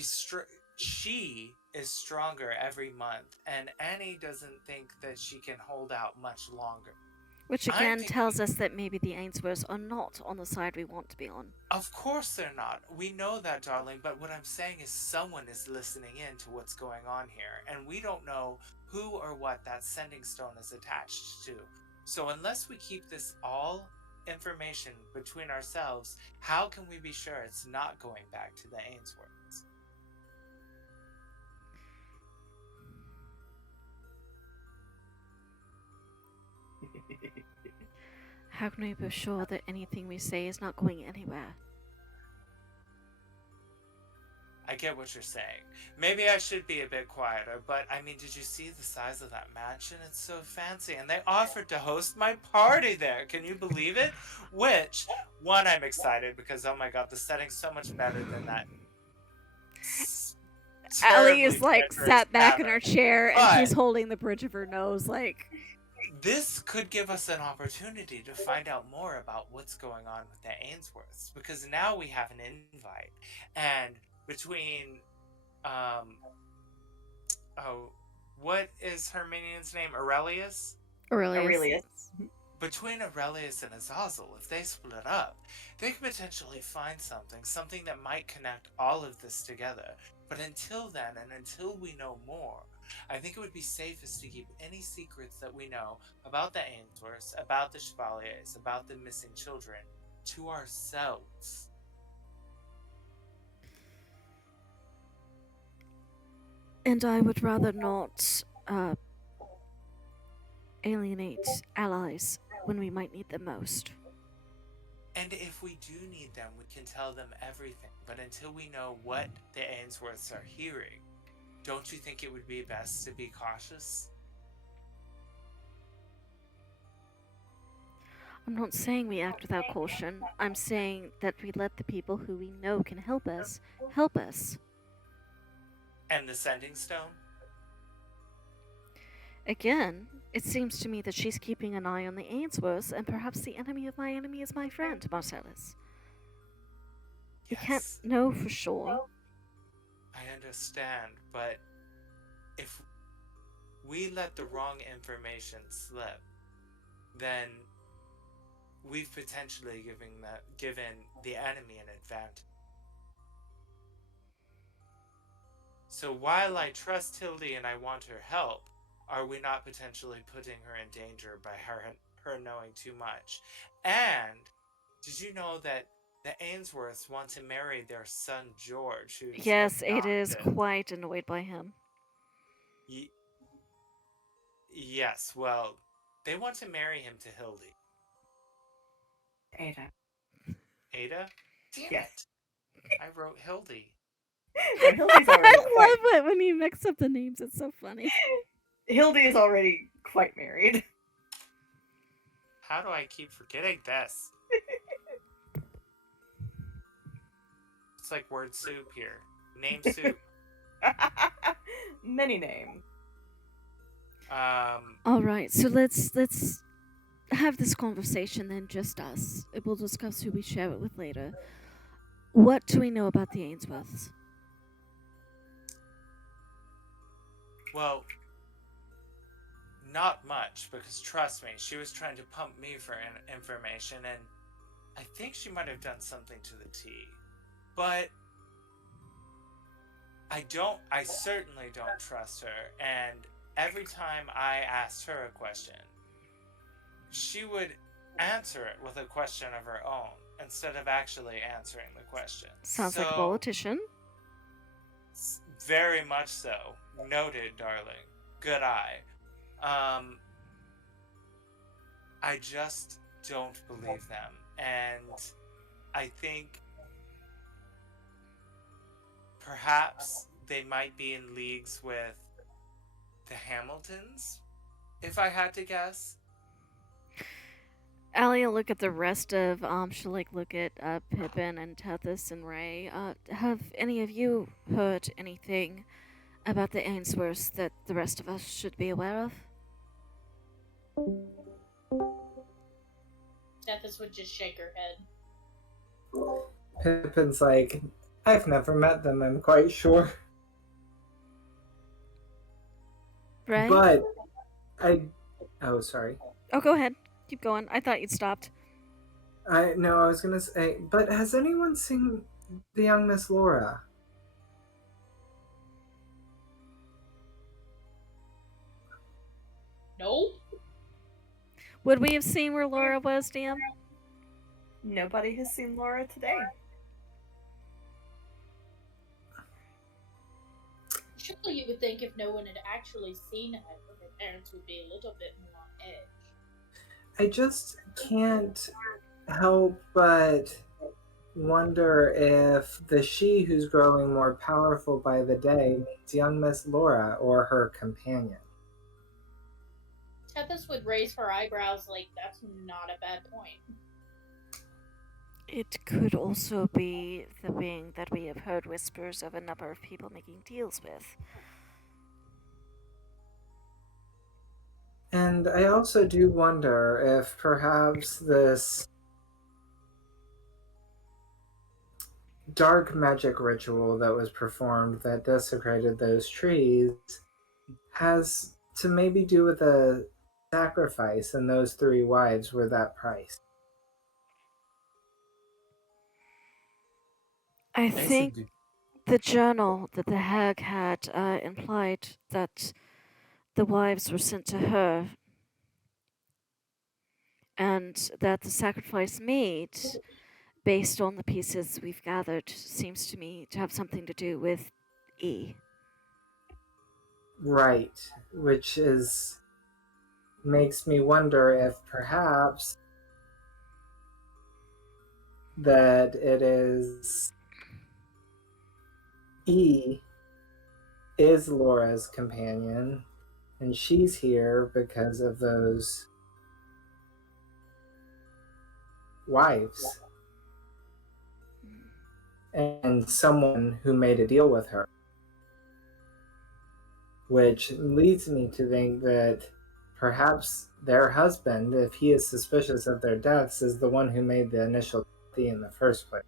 is stronger every month, and Annie doesn't think that she can hold out much longer. Which again tells us that maybe the Ainsworths are not on the side we want to be on. Of course they're not. We know that, darling, but what I'm saying is someone is listening in to what's going on here, and we don't know who or what that sending stone is attached to. So unless we keep this all information between ourselves, how can we be sure it's not going back to the Ainsworths? How can we be sure that anything we say is not going anywhere? I get what you're saying. Maybe I should be a bit quieter, but I mean, did you see the size of that mansion? It's so fancy, and they offered to host my party there. Can you believe it? Which, one, I'm excited because, oh my god, the setting's so much better than that. Alli is like sat back in her chair, and she's holding the bridge of her nose, like... This could give us an opportunity to find out more about what's going on with the Ainsworths, because now we have an invite, and between what is her minion's name? Aurelius. Between Aurelius and Azazel, if they split up, they could potentially find something that might connect all of this together. But until then, and until we know more, I think it would be safest to keep any secrets that we know about the Ainsworths, about the Chevaliers, about the missing children, to ourselves. And I would rather not alienate allies when we might need them most. And if we do need them, we can tell them everything. But until we know what the Ainsworths are hearing, don't you think it would be best to be cautious? I'm not saying we act without caution. I'm saying that we let the people who we know can help us, help us. And the sending stone? Again, it seems to me that she's keeping an eye on the Ainsworths, and perhaps the enemy of my enemy is my friend, Marcellus. We can't know for sure. I understand, but if we let the wrong information slip, then we've potentially given the enemy an advantage. So while I trust Hildy and I want her help, are we not potentially putting her in danger by her knowing too much? And did you know that the Ainsworths want to marry their son George, who's Yes, adopted? it is quite annoyed by him. Yes, well, they want to marry him to Hildy. Ada? Damn it. I wrote Hildy. I love it when you mix up the names. It's so funny. Hildy is already quite married. How do I keep forgetting this? It's like word soup here. Name soup. Many names. All right, so let's have this conversation then, just us. We'll discuss who we share it with later. What do we know about the Ainsworths? Well, not much, because trust me, she was trying to pump me for information, and I think she might have done something to the tea. But I certainly don't trust her, and every time I asked her a question, she would answer it with a question of her own instead of actually answering the question. Sounds like a politician. Very much so. Noted, darling. Good eye. I just don't believe them, and I think perhaps they might be in leagues with the Hamiltons, if I had to guess. Alli will look at the rest of, she'll look at Pippin and Tethys and Ray. Have any of you heard anything about the Ainsworths that the rest of us should be aware of? Tethys would just shake her head. Pippin's like, I've never met them, I'm quite sure. Ray? But oh, sorry. Oh, go ahead. Keep going. I thought you'd stopped. I was gonna say, but has anyone seen the young Miss Laura? No. Would we have seen where Laura was, DM? Nobody has seen Laura today. Surely you would think if no one had actually seen her, her parents would be a little bit more on edge. I just can't help but wonder if the she who's growing more powerful by the day means young Miss Laura or her companion. Tethys would raise her eyebrows like that's not a bad point. It could also be the being that we have heard whispers of a number of people making deals with. And I also do wonder if perhaps this dark magic ritual that was performed that desecrated those trees has to maybe do with a sacrifice, and those 3 wives were that price. I think the journal that the hag had implied that the wives were sent to her, and that the sacrifice made, based on the pieces we've gathered, seems to me to have something to do with E. Right, which makes me wonder if perhaps that it is E is Laura's companion, and she's here because of those wives and someone who made a deal with her. Which leads me to think that perhaps their husband, if he is suspicious of their deaths, is the one who made the initial deal in the first place.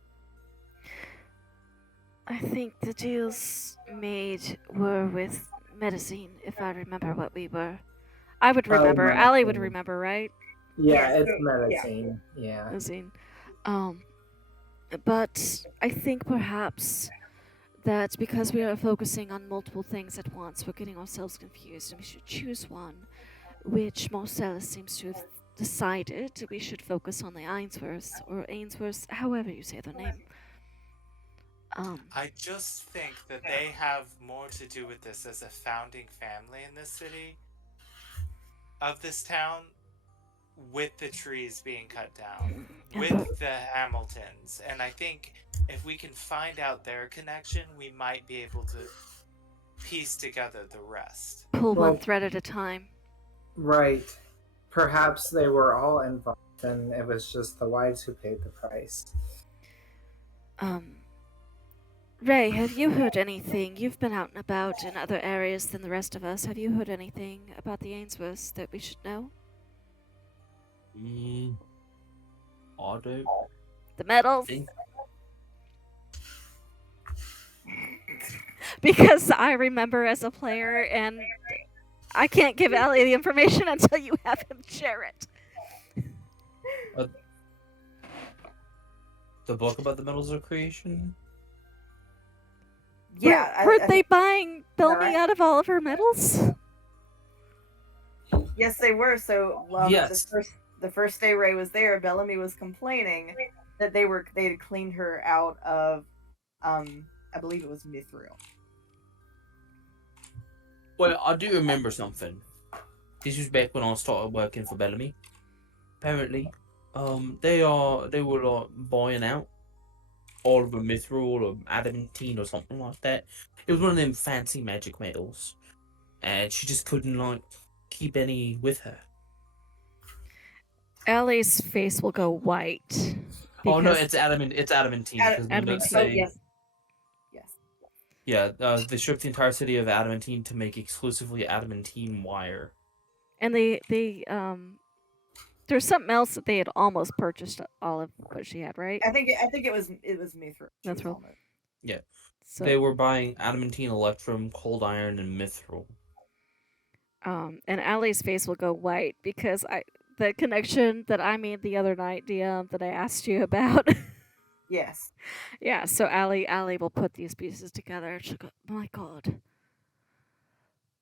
I think the deals made were with medicine, if I remember what we were. I would remember. Alli would remember, right? Yeah, it's medicine. Yeah. Medicine. But I think perhaps that because we are focusing on multiple things at once, we're getting ourselves confused, and we should choose one, which Marcellus seems to have decided we should focus on the Ainsworths, or Ainsworths, however you say their name. I just think that they have more to do with this as a founding family in this city, of this town, with the trees being cut down, with the Hamiltons. And I think if we can find out their connection, we might be able to piece together the rest. Pull one thread at a time. Right. Perhaps they were all involved, and it was just the wives who paid the price. Ray, have you heard anything? You've been out and about in other areas than the rest of us. Have you heard anything about the Ainsworths that we should know? I don't The medals? think. Because I remember as a player, and I can't give Alli the information until you have him share it. The book about the metals of creation? Yeah. Weren't I they think- buying Bellamy right? out of all of her medals? Yes, they were. So Yes. the first day Ray was there, Bellamy was complaining that they had cleaned her out of I believe it was Mithril. Well, I do remember something. This was back when I started working for Bellamy. Apparently, they were like buying out all of the mithril or adamantine or something like that. It was one of them fancy magic metals, and she just couldn't like keep any with her. Alli's face will go white. Oh no, because- it's adamantine. Because the notes Adamantine. Oh say, yes. Yes. yeah, they stripped the entire city of adamantine to make exclusively adamantine wire. And there's something else that they had almost purchased all of what she had, right? I think it was Mithril. She was Mithril. almost- So, They were buying adamantine, electrum, cold iron, and mithril. and Allie's face will go white because the connection that I made the other night, DM, that I asked you about. Yes. Yeah, so Alli will put these pieces together and she'll go, my god.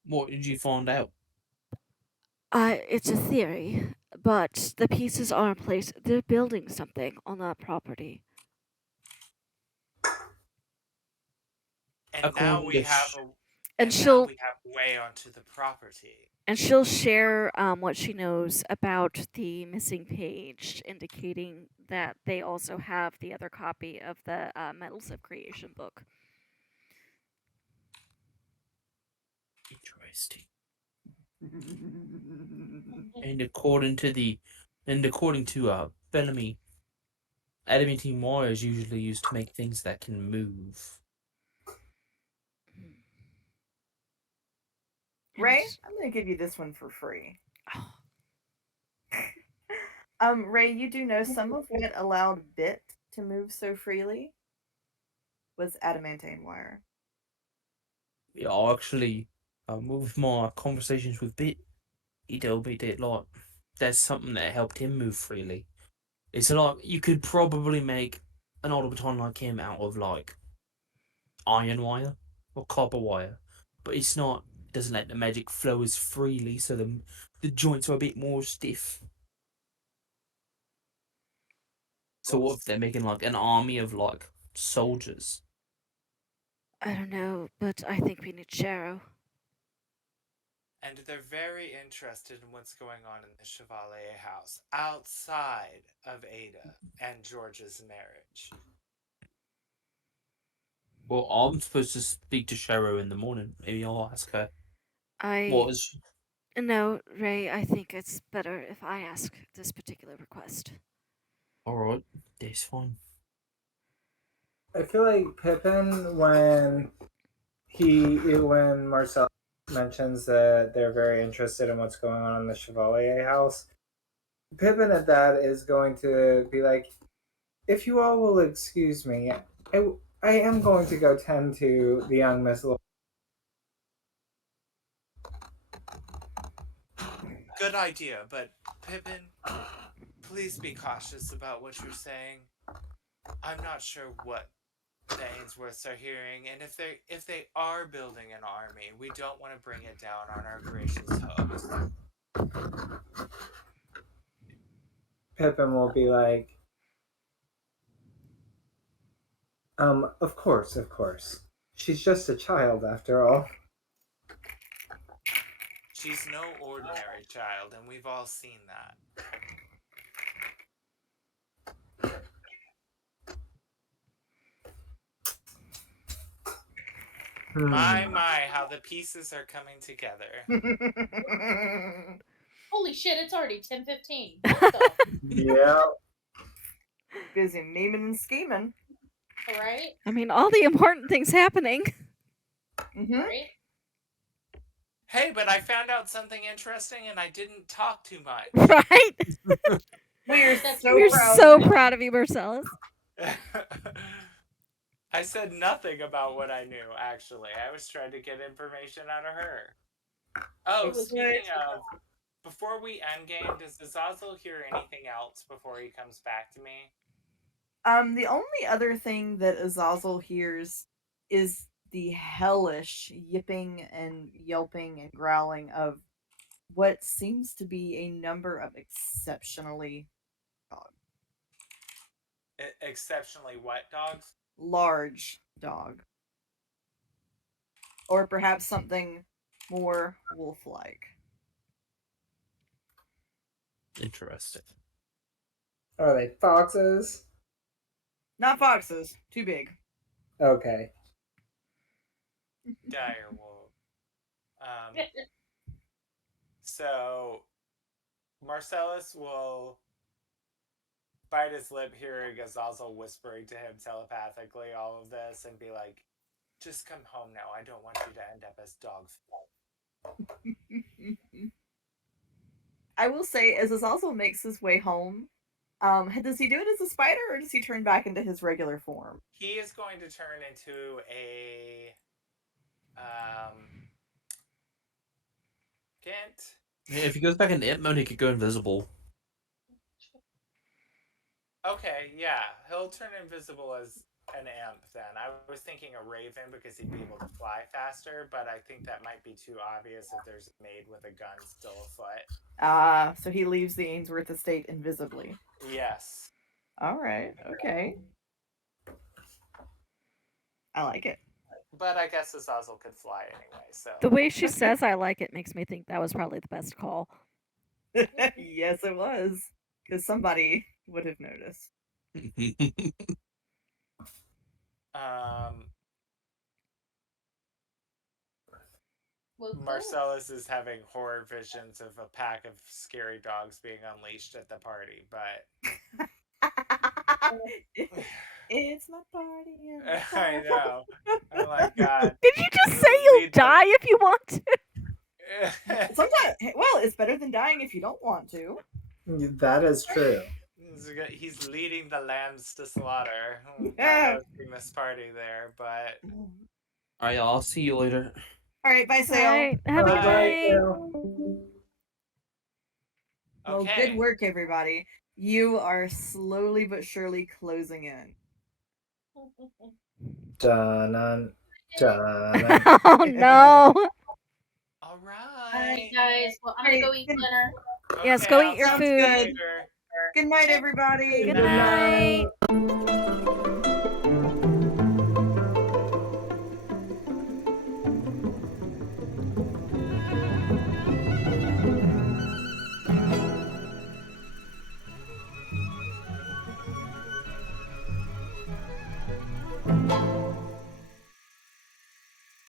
What did you find out? It's a theory, but the pieces are in place. They're building something on that property. And According now we to have sh- a And and now she'll we have way onto the property. share what she knows about the missing page, indicating that they also have the other copy of the Metals of Creation book. Interesting. And according to Bellamy, adamantine wire is usually used to make things that can move. Ray, And- I'm gonna give you this one for free. Oh, Ray, you do know some of what allowed Bit to move so freely was adamantine wire. Yeah, I actually, with my conversations with Bit, he told me that like that's something that helped him move freely. It's like you could probably make an automaton like him out of like iron wire or copper wire, but it's not. It doesn't let the magic flow as freely, so the joints are a bit more stiff. So what if they're making like an army of like soldiers? I don't know, but I think we need Sharo. And they're very interested in what's going on in the Chevalier house outside of Ada and George's marriage. Well, I'm supposed to speak to Sharo in the morning. Maybe I'll ask her. What is she? No, Ray, I think it's better if I ask this particular request. Alright, that's fine. I feel like Pippin when Marcel mentions that they're very interested in what's going on in the Chevalier house, Pippin at that is going to be like, if you all will excuse me, I am going to go tend to the young Miss Lo-" Good idea, but Pippin, please be cautious about what you're saying. I'm not sure what the Ainsworths are hearing, and if they are building an army, we don't want to bring it down on our gracious host. Pippin will be like, of course. She's just a child after all. She's no ordinary child, and we've all seen that. My, how the pieces are coming together. Holy shit, it's already 10:15. What the? Yeah. Busy memeing and scheming. Right? I mean, all the important things happening. Mhm. Right? Hey, but I found out something interesting and I didn't talk too much. Right? We are That's so We're proud. so of you. proud of you, Marcellus. I said nothing about what I knew, actually. I was trying to get information out of her. Oh, It was speaking of, before we end game, does Azazel hear anything else before he comes back to me? The only other thing that Azazel hears is the hellish yipping and yelping and growling of what seems to be a number of exceptionally Exceptionally what dogs? large dog. Or perhaps something more wolf-like. Interesting. Are they foxes? Not foxes, too big. Okay. Dire wolf. So Marcellus will bite his lip hearing Azazel whispering to him telepathically all of this and be like, just come home now. I don't want you to end up as dogs. I will say, as Azazel makes his way home, does he do it as a spider or does he turn back into his regular form? He is going to turn into a Gant. Yeah, if he goes back into imp mode, he could go invisible. Okay, yeah, he'll turn invisible as an imp then. I was thinking a raven because he'd be able to fly faster, but I think that might be too obvious if there's a maid with a gun still afoot. So he leaves the Ainsworth estate invisibly. Yes. Alright, okay. I like it. But I guess Azazel could fly anyway, so. The way she says I like it makes me think that was probably the best call. Yes, it was. Because somebody would have noticed. Well, cool. Marcellus is having horror visions of a pack of scary dogs being unleashed at the party, but It's my party. And I know. Oh my god. Did you just say you'll die if you want to? Sometimes, well, it's better than dying if you don't want to. That is true. He's leading the lambs to slaughter. Yeah. Hosting this party there, but Alright, I'll see you later. Alright, bye, Sale. Alright, have a good Bye. night. Well, okay. good work, everybody. You are slowly but surely closing in. Dun-dun, Oh no. All Alright, right. guys. Well, I'm gonna go eat dinner. Yes, go I'll eat your talk to food. you later. Good night, everybody. Good night.